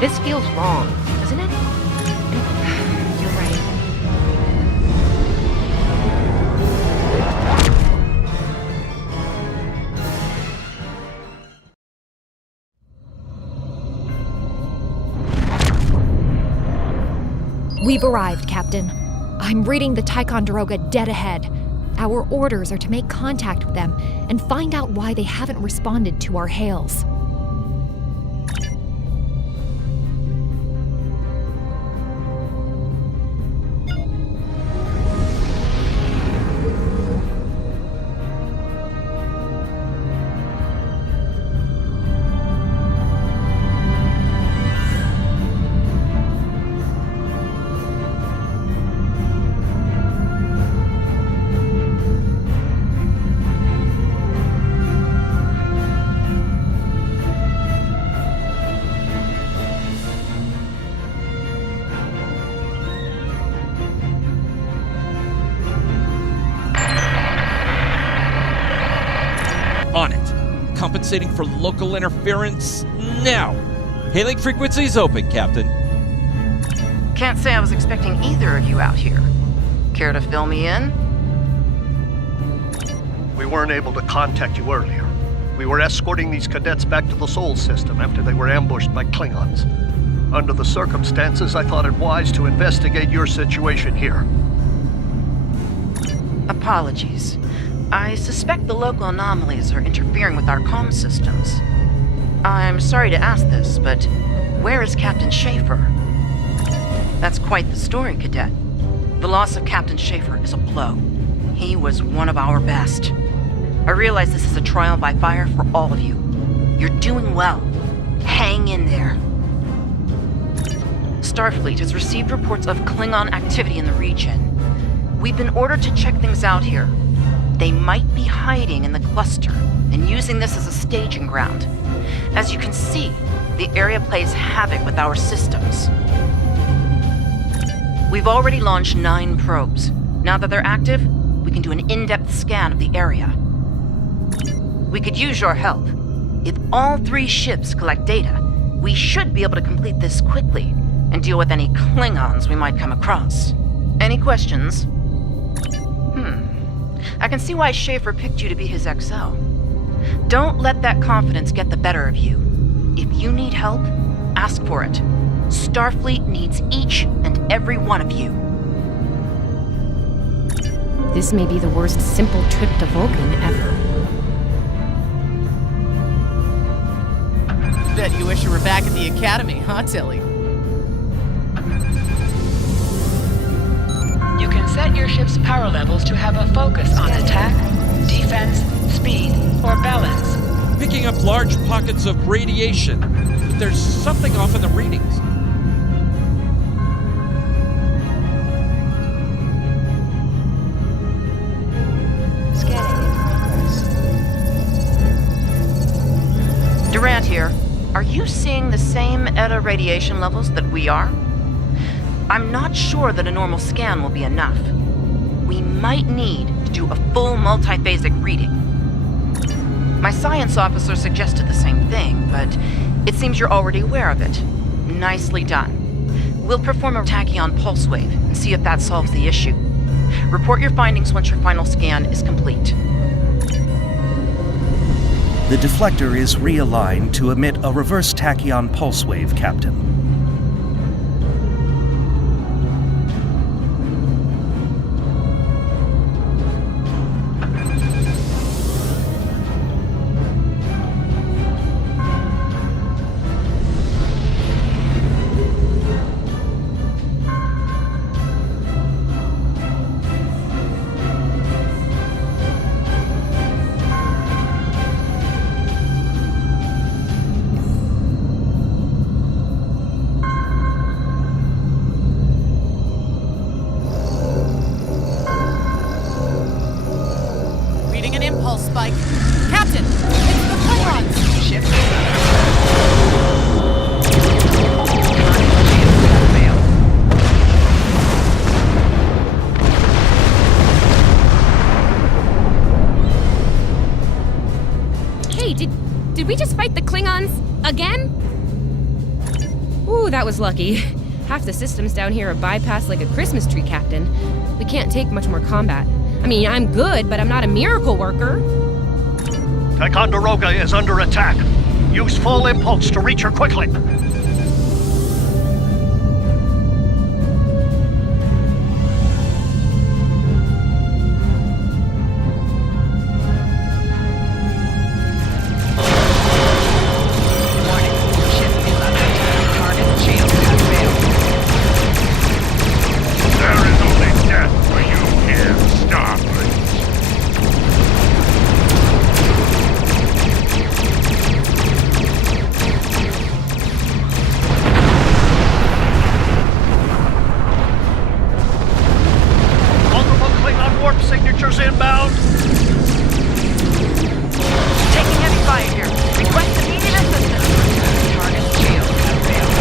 This feels wrong, doesn't it? You're right. We've arrived, Captain. I'm reading the Ticonderoga dead ahead. Our orders are to make contact with them and find out why they haven't responded to our hails. On it. Compensating for local interference now. Hailing frequencies open, Captain. Can't say I was expecting either of you out here. Care to fill me in? We weren't able to contact you earlier. We were escorting these cadets back to the Sol system after they were ambushed by Klingons. Under the circumstances, I thought it wise to investigate your situation here. Apologies. I suspect the local anomalies are interfering with our comm systems. I'm sorry to ask this, but where is Captain Schaefer? That's quite the story, Cadet. The loss of Captain Schaefer is a blow. He was one of our best. I realize this is a trial by fire for all of you. You're doing well. Hang in there. Starfleet has received reports of Klingon activity in the region. We've been ordered to check things out here. They might be hiding in the cluster and using this as a staging ground. As you can see, the area plays havoc with our systems. We've already launched 9 probes. Now that they're active, we can do an in-depth scan of the area. We could use your help. If all 3 ships collect data, we should be able to complete this quickly and deal with any Klingons we might come across. Any questions? I can see why Schaefer picked you to be his XO. Don't let that confidence get the better of you. If you need help, ask for it. Starfleet needs each and every one of you. This may be the worst simple trip to Vulcan ever. Bet you wish you were back at the Academy, huh, Tilly? You can set your ship's power levels to have a focus on attack, defense, speed, or balance. Picking up large pockets of radiation. But there's something off in the readings. Durant here. Are you seeing the same ETA radiation levels that we are? I'm not sure that a normal scan will be enough. We might need to do a full multiphasic reading. My science officer suggested the same thing, but it seems you're already aware of it. Nicely done. We'll perform a tachyon pulse wave and see if that solves the issue. Report your findings once your final scan is complete. The deflector is realigned to emit a reverse tachyon pulse wave, Captain. Spike. Captain! It's the Klingons! Ship. Hey, did we just fight the Klingons again? Ooh, that was lucky. Half the systems down here are bypassed like a Christmas tree, Captain. We can't take much more combat. I mean, I'm good, but I'm not a miracle worker. Ticonderoga is under attack. Use full impulse to reach her quickly. Inbound. Taking heavy fire here. Request immediate assistance. Target shield has failed.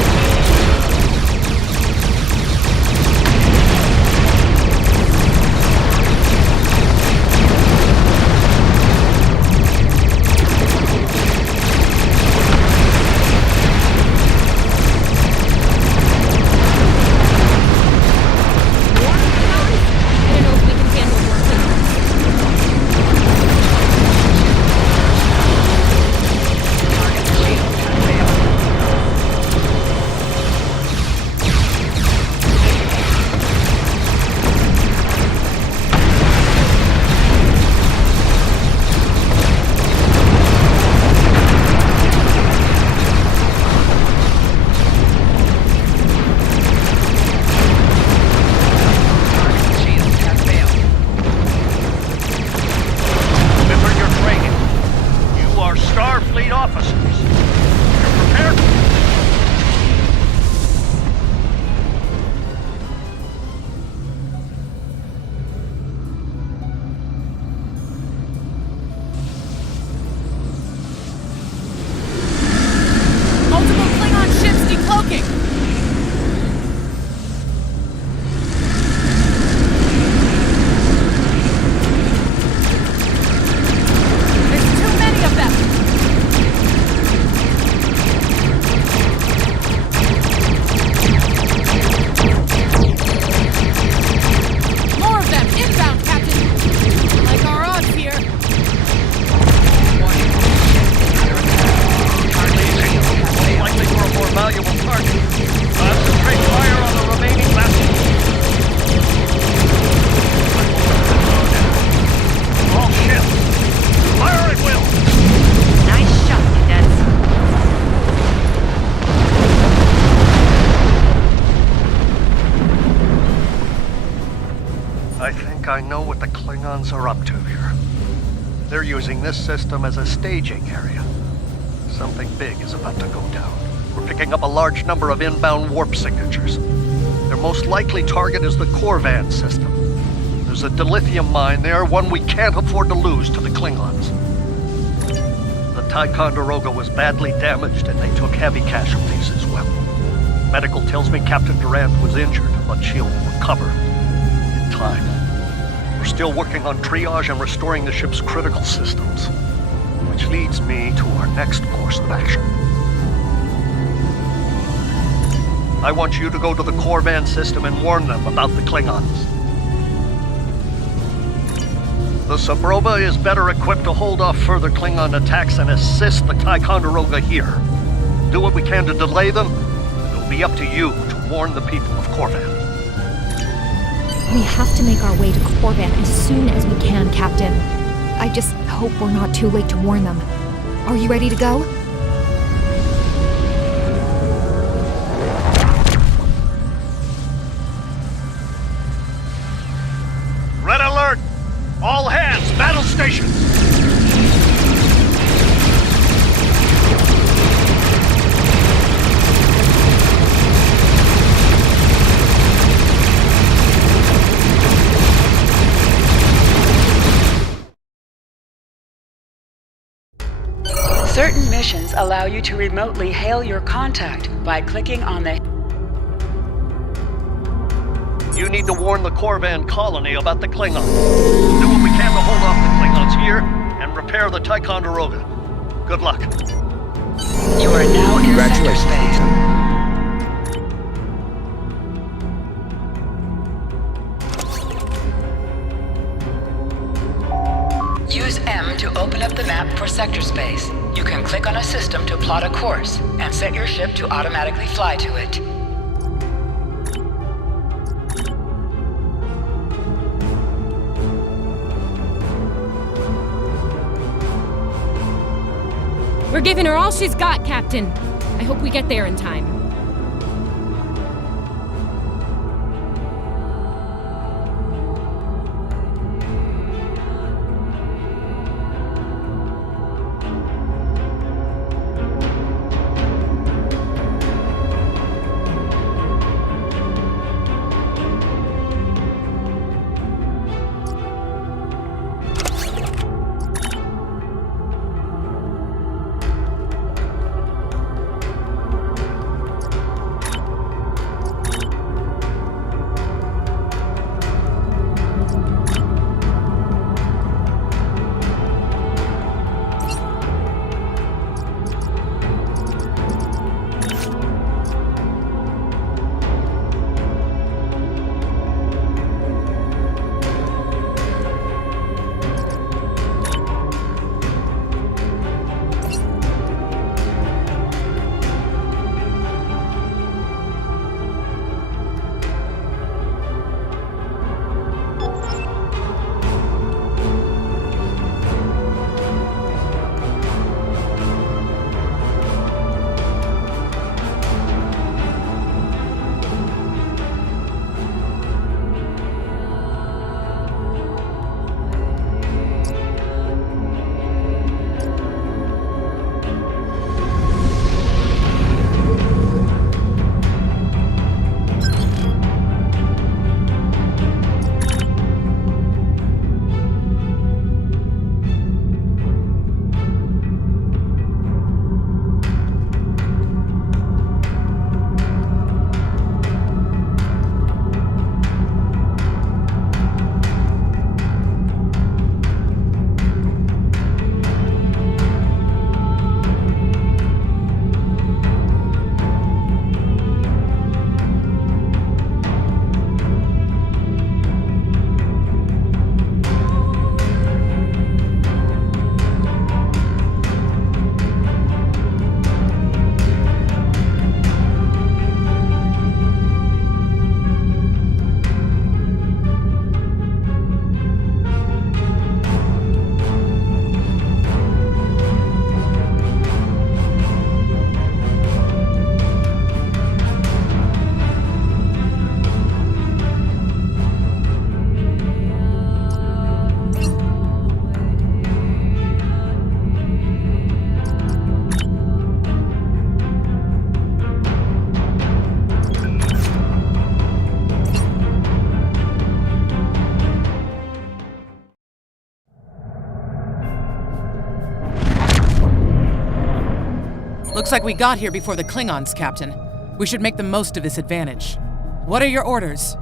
I know what the Klingons are up to here. They're using this system as a staging area. Something big is about to go down. We're picking up a large number of inbound warp signatures. Their most likely target is the Corvan system. There's a dilithium mine there, one we can't afford to lose to the Klingons. The Ticonderoga was badly damaged and they took heavy casualties as well. Medical tells me Captain Durant was injured, but she'll recover in time. We're still working on triage and restoring the ship's critical systems, which leads me to our next course of action. I want you to go to the Corvan system and warn them about the Klingons. The Sabrova is better equipped to hold off further Klingon attacks and assist the Ticonderoga here. Do what we can to delay them, and it'll be up to you to warn the people of Corvan. We have to make our way to Corvan as soon as we can, Captain. I just hope we're not too late to warn them. Are you ready to go? Red alert! All hands, battle stations! Certain missions allow you to remotely hail your contact by clicking on the... You need to warn the Corvan colony about the Klingons. Do what we can to hold off the Klingons here and repair the Ticonderoga. Good luck. You are now in sector space. open up the map for sector space. You can click on a system to plot a course, and set your ship to automatically fly to it. We're giving her all she's got, Captain. I hope we get there in time. Looks like we got here before the Klingons, Captain. We should make the most of this advantage. What are your orders?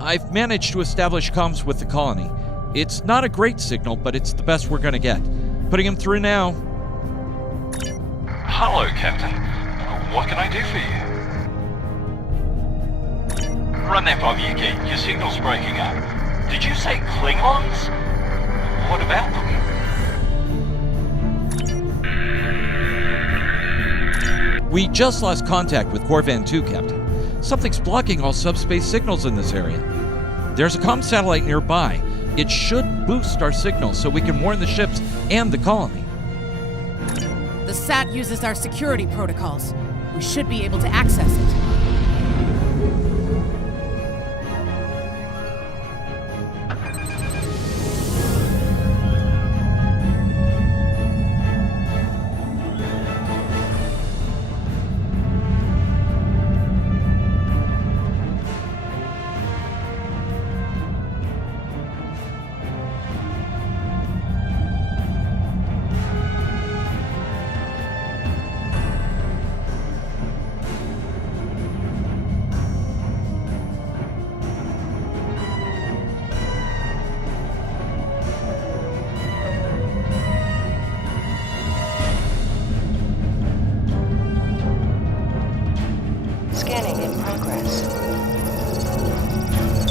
I've managed to establish comms with the colony. It's not a great signal, but it's the best we're gonna get. Putting him through now. Hello, Captain. What can I do for you? Run that by me again. Your signal's breaking up. Did you say Klingons? What about them? We just lost contact with Corvan 2, Captain. Something's blocking all subspace signals in this area. There's a comm satellite nearby. It should boost our signal so we can warn the ships and the colony. The SAT uses our security protocols. We should be able to access it. Scanning in progress.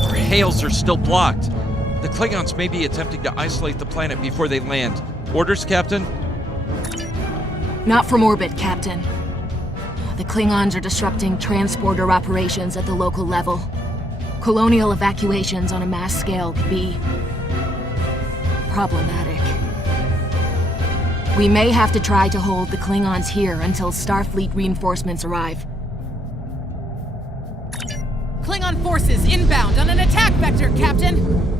Our hails are still blocked. The Klingons may be attempting to isolate the planet before they land. Orders, Captain? Not from orbit, Captain. The Klingons are disrupting transporter operations at the local level. Colonial evacuations on a mass scale could be problematic. We may have to try to hold the Klingons here until Starfleet reinforcements arrive. Klingon forces inbound on an attack vector, Captain!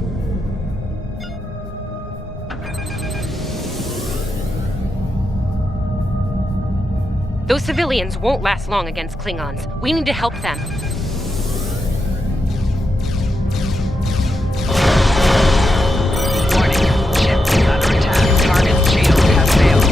Those civilians won't last long against Klingons. We need to help them. Warning, ship is under attack. Target's shield has failed.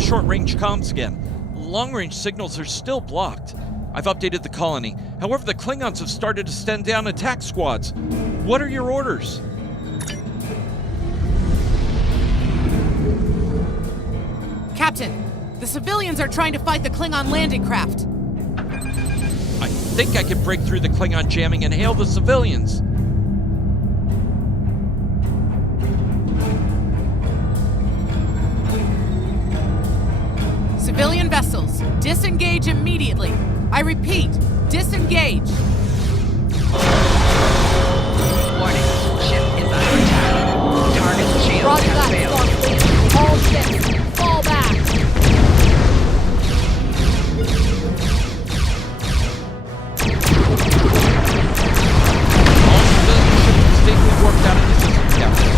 Short-range comms again. Long-range signals are still blocked. I've updated the colony. However, the Klingons have started to send down attack squads. What are your orders? Captain, the civilians are trying to fight the Klingon landing craft. I think I can break through the Klingon jamming and hail the civilians. Civilian vessels, disengage immediately. I repeat, disengage. Warning, ship is under attack. Target's shield has failed. All ships, fall back. All civilian ships safely warped out of the system, Captain.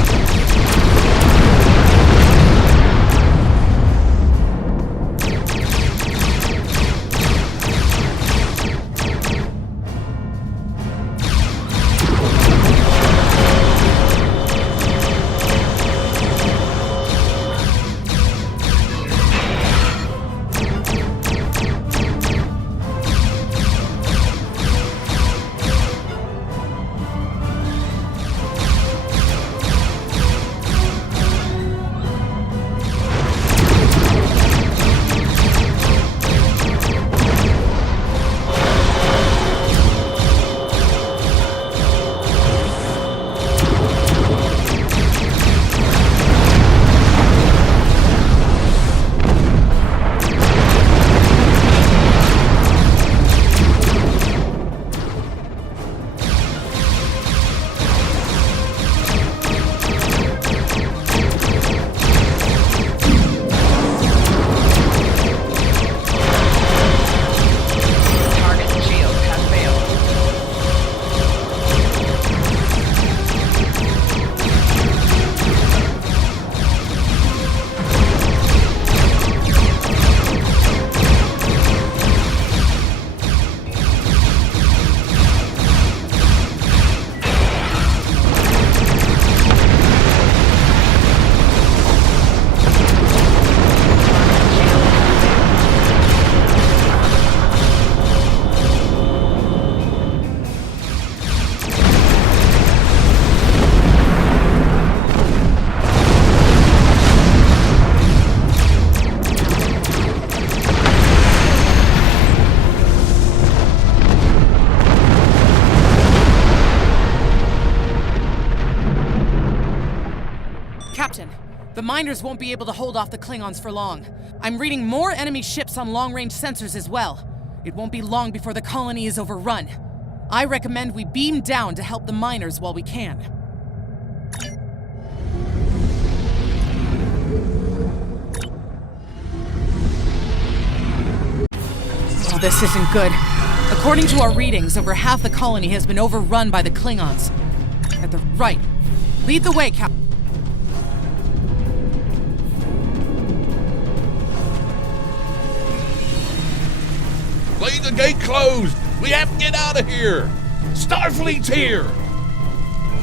miners won't be able to hold off the Klingons for long. I'm reading more enemy ships on long-range sensors as well. It won't be long before the colony is overrun. I recommend we beam down to help the miners while we can. Oh, this isn't good. According to our readings, over half the colony has been overrun by the Klingons. At the right. Lead the way, Captain. Leave the gate closed! We have to get out of here! Starfleet's here!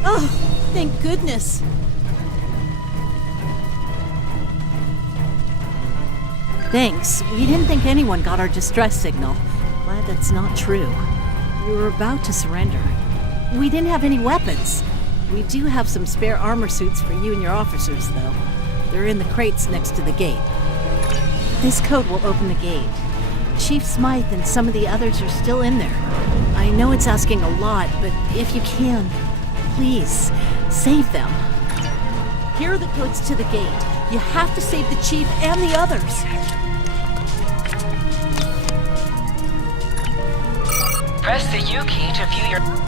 Oh, thank goodness. Thanks. We didn't think anyone got our distress signal. Glad that's not true. We were about to surrender. We didn't have any weapons. We do have some spare armor suits for you and your officers, though. They're in the crates next to the gate. This code will open the gate. Chief Smythe and some of the others are still in there. I know it's asking a lot, but if you can, please, save them. Here are the codes to the gate. You have to save the Chief and the others. Press the U key to view your...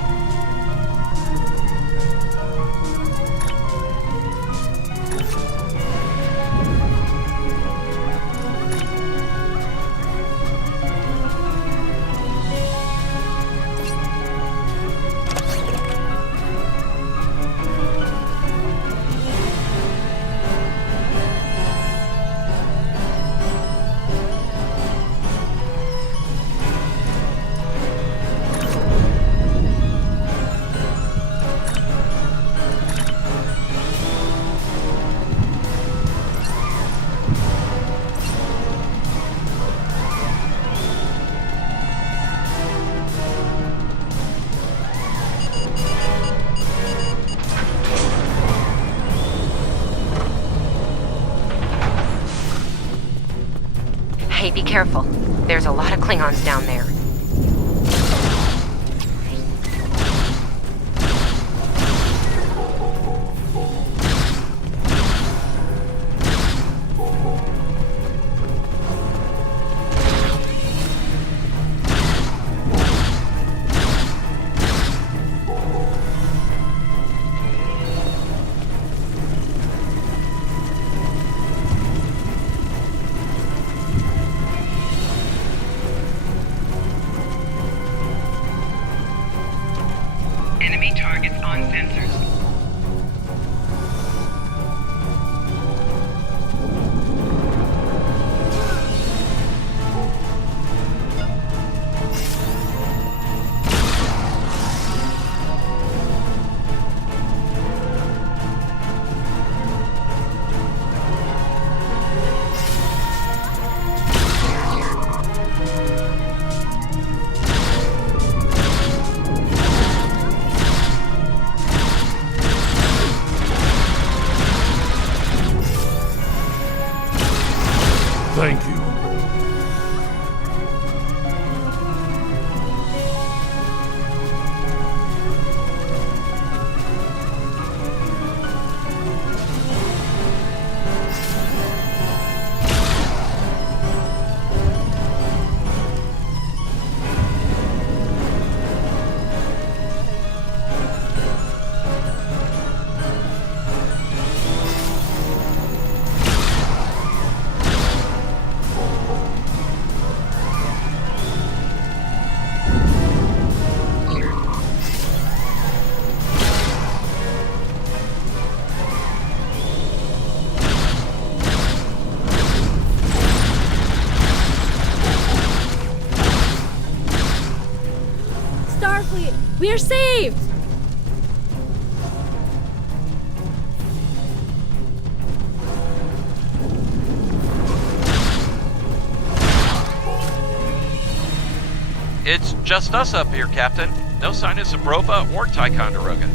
Hey, be careful. There's a lot of Klingons down there. Enemy targets on sensors. Thank you. Starfleet, we are saved! It's just us up here, Captain. No sign of Sabrova or Ticonderoga.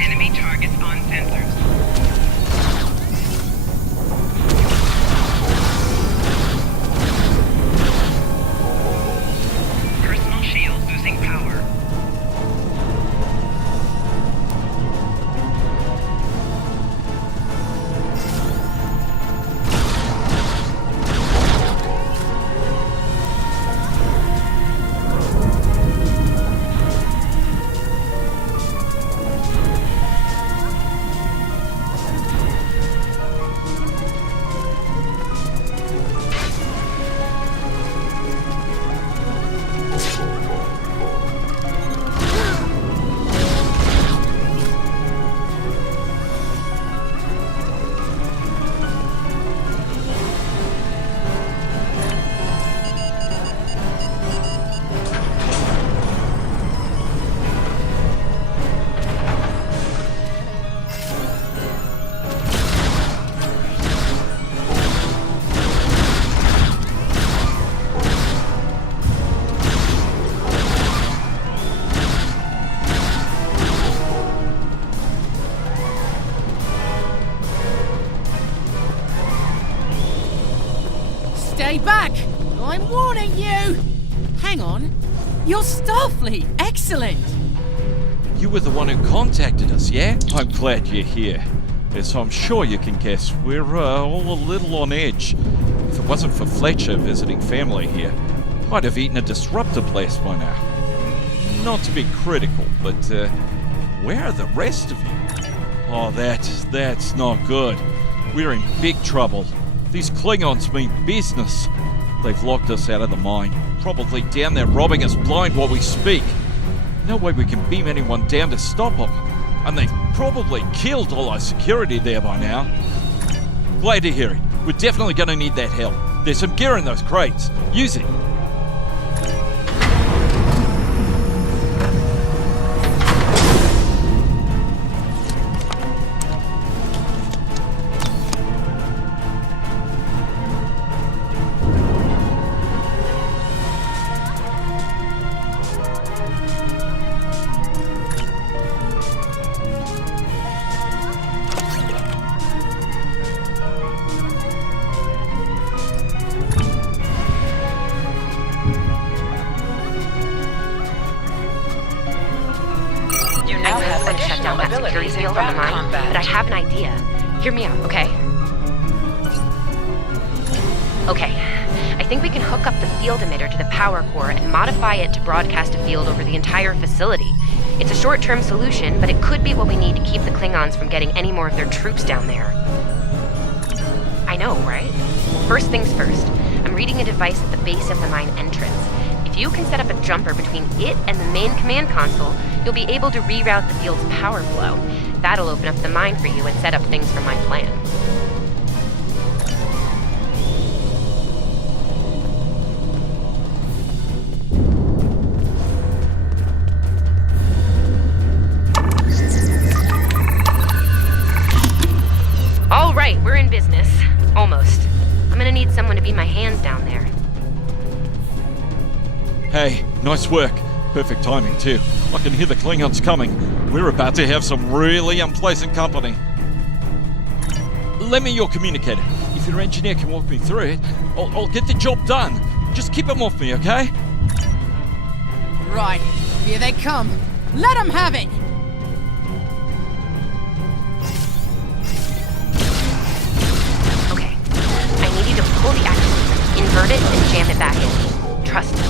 Enemy targets on sensors. Warning you! Hang on. You're Starfleet. Excellent. You were the one who contacted us, yeah? I'm glad you're here. As I'm sure you can guess, we're all a little on edge. If it wasn't for Fletcher visiting family here, I'd have eaten a disruptor blast by now. Not to be critical, but where are the rest of you? Oh, that's not good. We're in big trouble. These Klingons mean business. They've locked us out of the mine, probably down there robbing us blind while we speak. No way we can beam anyone down to stop them. And they've probably killed all our security there by now. Glad to hear it. We're definitely going to need that help. There's some gear in those crates. Use it. But I have an idea. Hear me out, okay? Okay. I think we can hook up the field emitter to the power core and modify it to broadcast a field over the entire facility. It's a short-term solution, but it could be what we need to keep the Klingons from getting any more of their troops down there. I know, right? First things first. I'm reading a device at the base of the mine entrance. If you can set up a jumper between it and the main command console, you'll be able to reroute the field's power flow. That'll open up the mine for you and set up things for my plan. All right, we're in business. Almost. I'm gonna need someone to be my hands down there. Hey, nice work. Perfect timing, too. I can hear the Klingons coming. We're about to have some really unpleasant company. Lend me your communicator. If your engineer can walk me through it, I'll get the job done. Just keep them off me, okay? Right. Here they come. Let them have it! Okay. I need you to pull the action, invert it, and jam it back in. Trust me.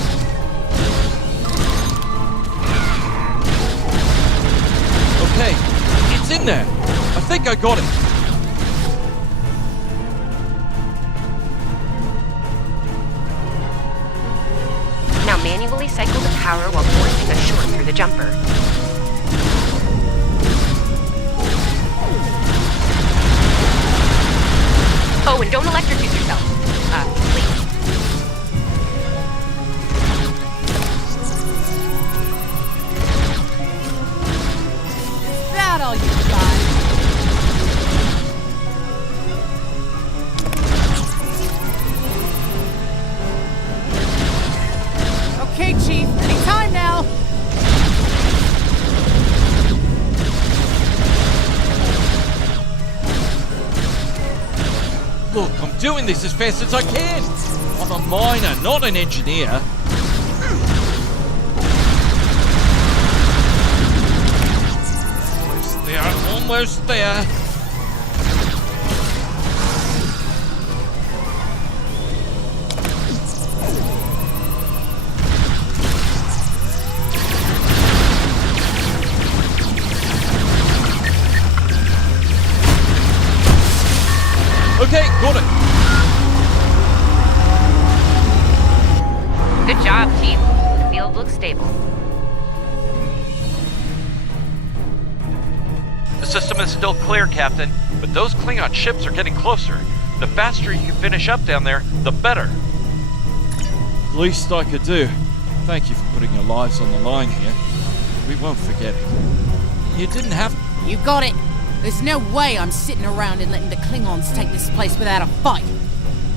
Okay, it's in there. I think I got it. Now manually cycle the power while forcing a short through the jumper. Oh, and don't electrocute yourself. Please. That all you got? Okay, Chief. Any time now. Look, I'm doing this as fast as I can. I'm a miner, not an engineer. Almost there. Okay, got it. Good job, Chief. The field looks stable. The system is still clear, Captain, but those Klingon ships are getting closer. The faster you can finish up down there, the better. Least I could do. Thank you for putting your lives on the line here. We won't forget it. You didn't have to. You got it. There's no way I'm sitting around and letting the Klingons take this place without a fight.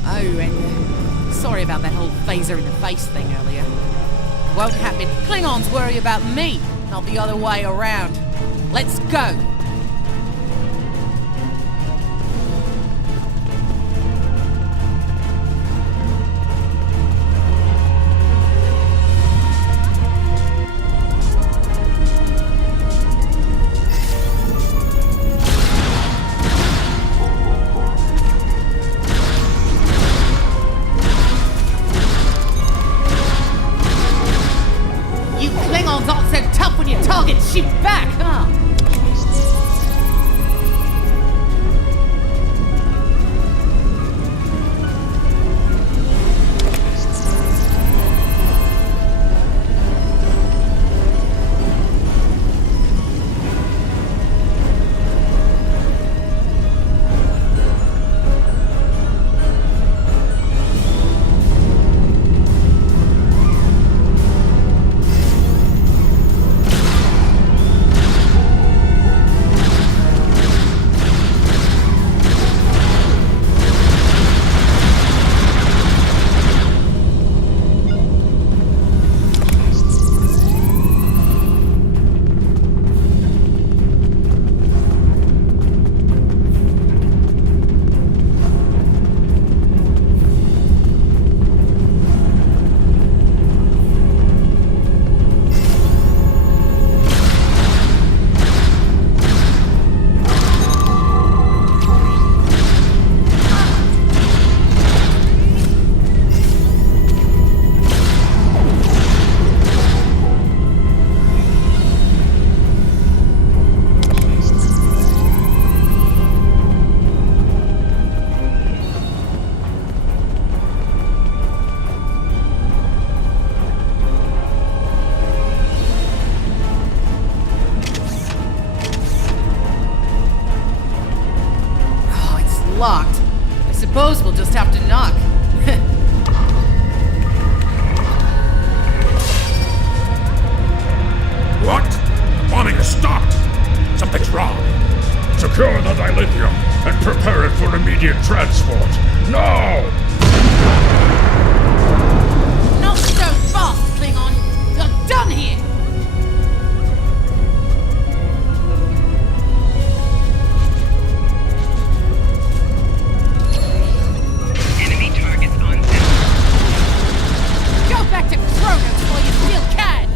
Oh, and sorry about that whole phaser in the face thing earlier. Won't happen. Klingons worry about me, not the other way around. Let's go. I'll get sheep back, huh? Locked. I suppose we'll just have to knock. What? Bombing has stopped! Something's wrong. Secure the dilithium and prepare it for immediate transport. Now! Not so fast, Klingon! You're done here! Back to Kronos while you still can!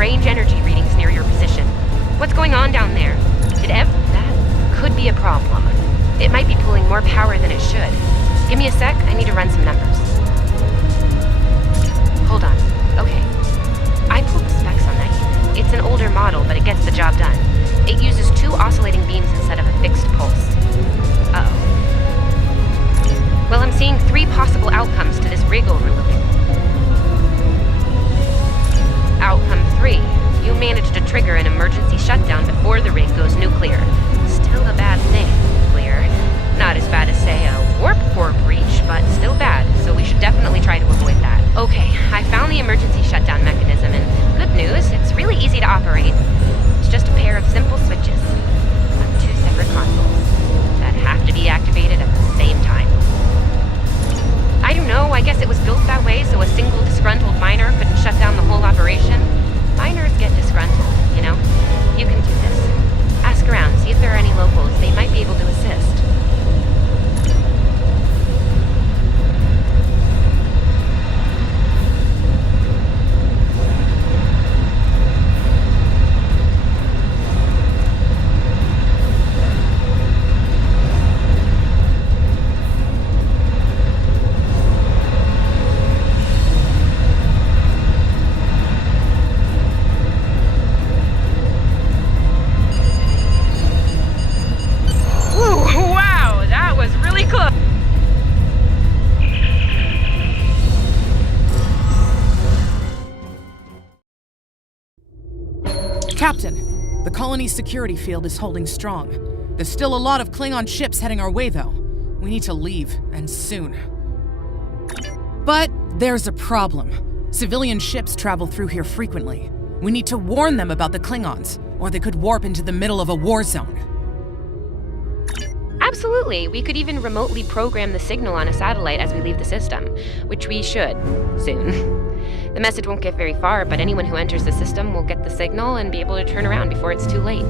strange energy readings near your position. What's going on down there? That could be a problem. It might be pulling more power than it should. Give me a sec, I need to run some numbers. Hold on. Okay. I pulled the specs on that unit. It's an older model, but it gets the job done. It uses 2 oscillating beams instead of a fixed pulse. Uh-oh. Well, I'm seeing 3 possible outcomes to this rig overloading. Outcome 3. You managed to trigger an emergency shutdown before the rig goes nuclear. Still a bad thing, nuclear. Not as bad as, say, a warp core breach, but still bad, so we should definitely try to avoid that. Okay, I found the emergency shutdown mechanism, and good news, it's really easy to operate. It's just a pair of simple switches on 2 separate consoles that have to be activated at the same time. I don't know, I guess it was built that way so a single disgruntled miner couldn't shut down the whole operation. Miners get disgruntled, you know? You can do this. Ask around, see if there are any locals. They might be able to colony security field is holding strong. There's still a lot of Klingon ships heading our way, though. We need to leave, and soon. But there's a problem. Civilian ships travel through here frequently. We need to warn them about the Klingons, or they could warp into the middle of a war zone. Absolutely. We could even remotely program the signal on a satellite as we leave the system, which we should soon. The message won't get very far, but anyone who enters the system will get the signal and be able to turn around before it's too late.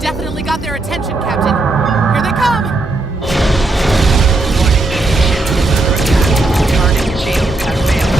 Definitely got their attention, Captain. Here they come! Target shields have failed.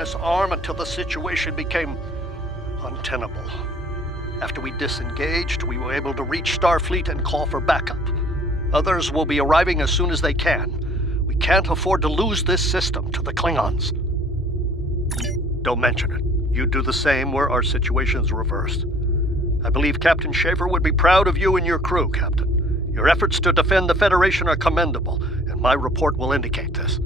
Readiness Arm until the situation became untenable. After we disengaged, we were able to reach Starfleet and call for backup. Others will be arriving as soon as they can. We can't afford to lose this system to the Klingons. Don't mention it. You do the same where our situation's reversed. I believe Captain Schaefer would be proud of you and your crew, Captain. Your efforts to defend the Federation are commendable, and my report will indicate this.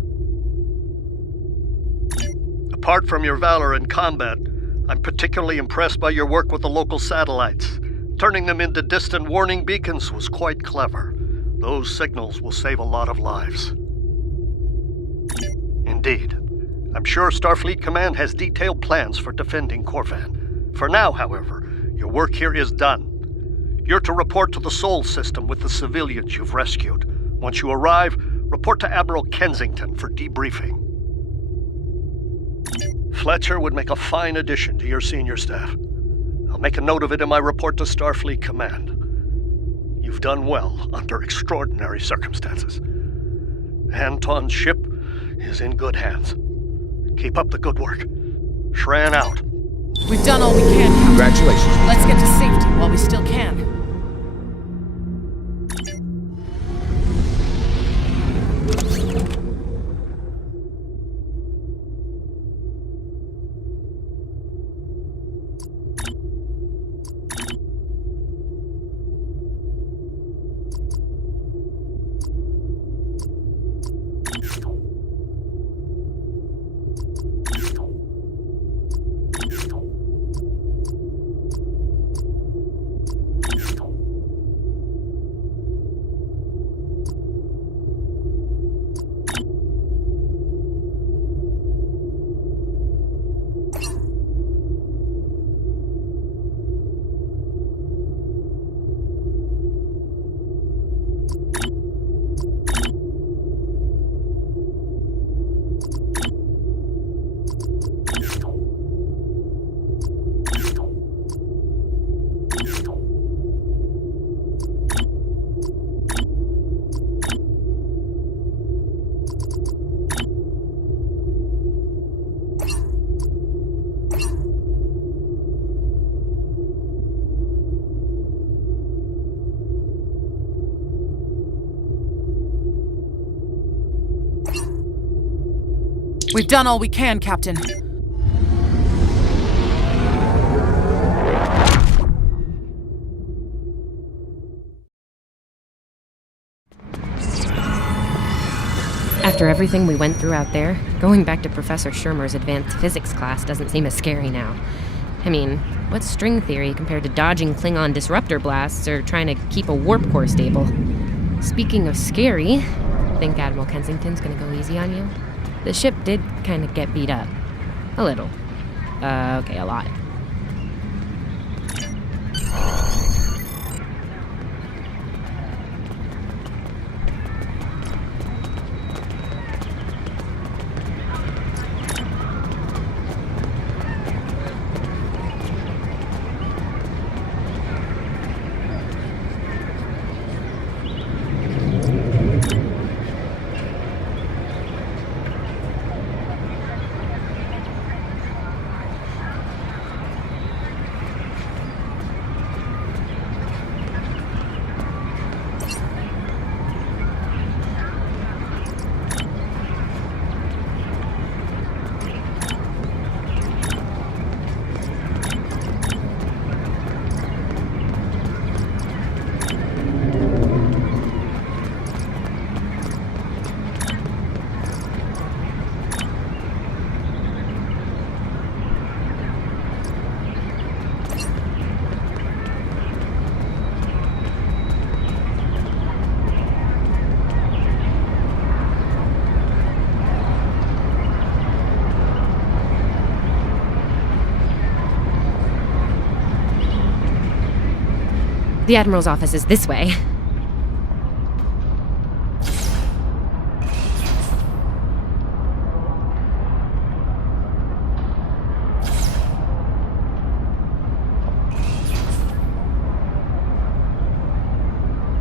Apart from your valor in combat, I'm particularly impressed by your work with the local satellites. Turning them into distant warning beacons was quite clever. Those signals will save a lot of lives. Indeed. I'm sure Starfleet Command has detailed plans for defending Corvan. For now, however, your work here is done. You're to report to the Sol system with the civilians you've rescued. Once you arrive, report to Admiral Kensington for debriefing. Fletcher would make a fine addition to your senior staff. I'll make a note of it in my report to Starfleet Command. You've done well under extraordinary circumstances. Anton's ship is in good hands. Keep up the good work. Shran out. We've done all we can, Captain. Congratulations. Let's get to safety while we still can. We've done all we can, Captain. After everything we went through out there, going back to Professor Schirmer's advanced physics class doesn't seem as scary now. I mean, what's string theory compared to dodging Klingon disruptor blasts or trying to keep a warp core stable? Speaking of scary, think Admiral Kensington's gonna go easy on you? The ship did kind of get beat up. A little. Okay, a lot. The Admiral's office is this way.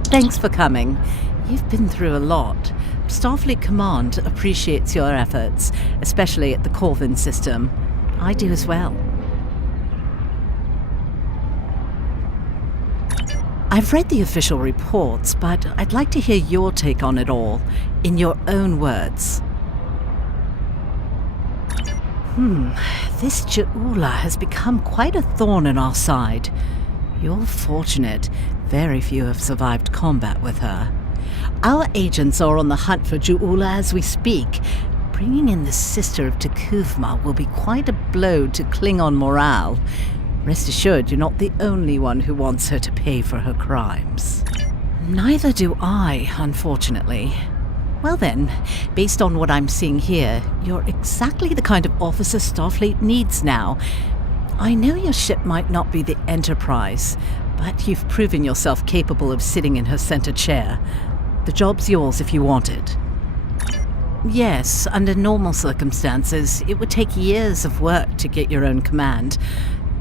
Thanks for coming. You've been through a lot. Starfleet Command appreciates your efforts, especially at the Corvin system. I do as well. I've read the official reports, but I'd like to hear your take on it all, in your own words. This Ju'ula has become quite a thorn in our side. You're fortunate. Very few have survived combat with her. Our agents are on the hunt for Ju'ula as we speak. Bringing in the sister of T'Kuvma will be quite a blow to Klingon morale. Rest assured, you're not the only one who wants her to pay for her crimes. Neither do I, unfortunately. Well then, based on what I'm seeing here, you're exactly the kind of officer Starfleet needs now. I know your ship might not be the Enterprise, but you've proven yourself capable of sitting in her center chair. The job's yours if you want it. Yes, under normal circumstances, it would take years of work to get your own command.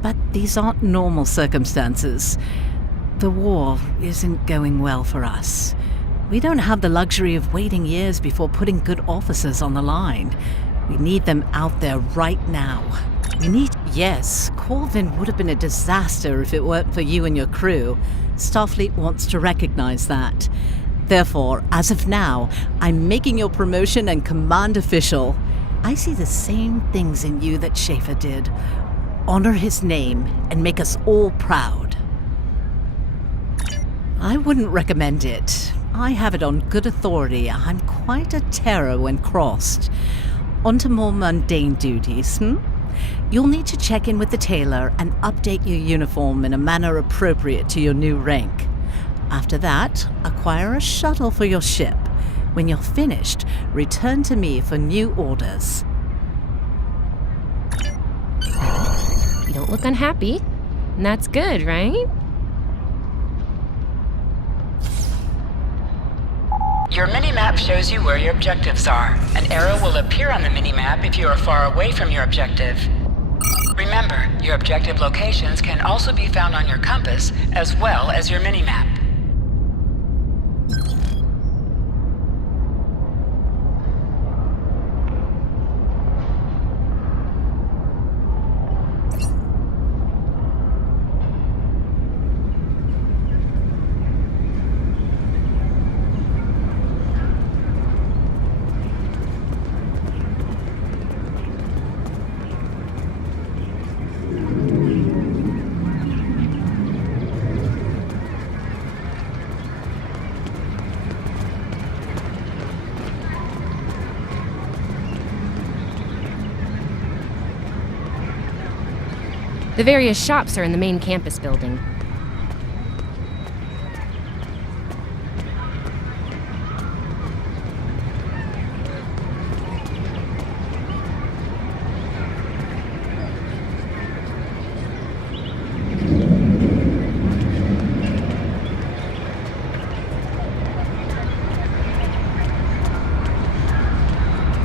But these aren't normal circumstances. The war isn't going well for us. We don't have the luxury of waiting years before putting good officers on the line. We need them out there right now. Yes, Corvin would have been a disaster if it weren't for you and your crew. Starfleet wants to recognize that. Therefore, as of now, I'm making your promotion and command official. I see the same things in you that Schaefer did. Honor his name and make us all proud. I wouldn't recommend it. I have it on good authority. I'm quite a terror when crossed. On to more mundane duties, You'll need to check in with the tailor and update your uniform in a manner appropriate to your new rank. After that, acquire a shuttle for your ship. When you're finished, return to me for new orders. You don't look unhappy. And that's good, right? Your mini-map shows you where your objectives are. An arrow will appear on the mini-map if you are far away from your objective. Remember, your objective locations can also be found on your compass as well as your mini-map. The various shops are in the main campus building.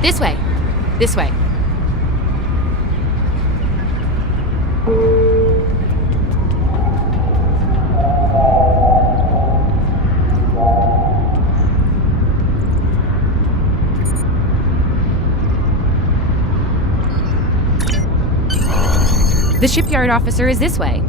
This way. This way. The shipyard officer is this way.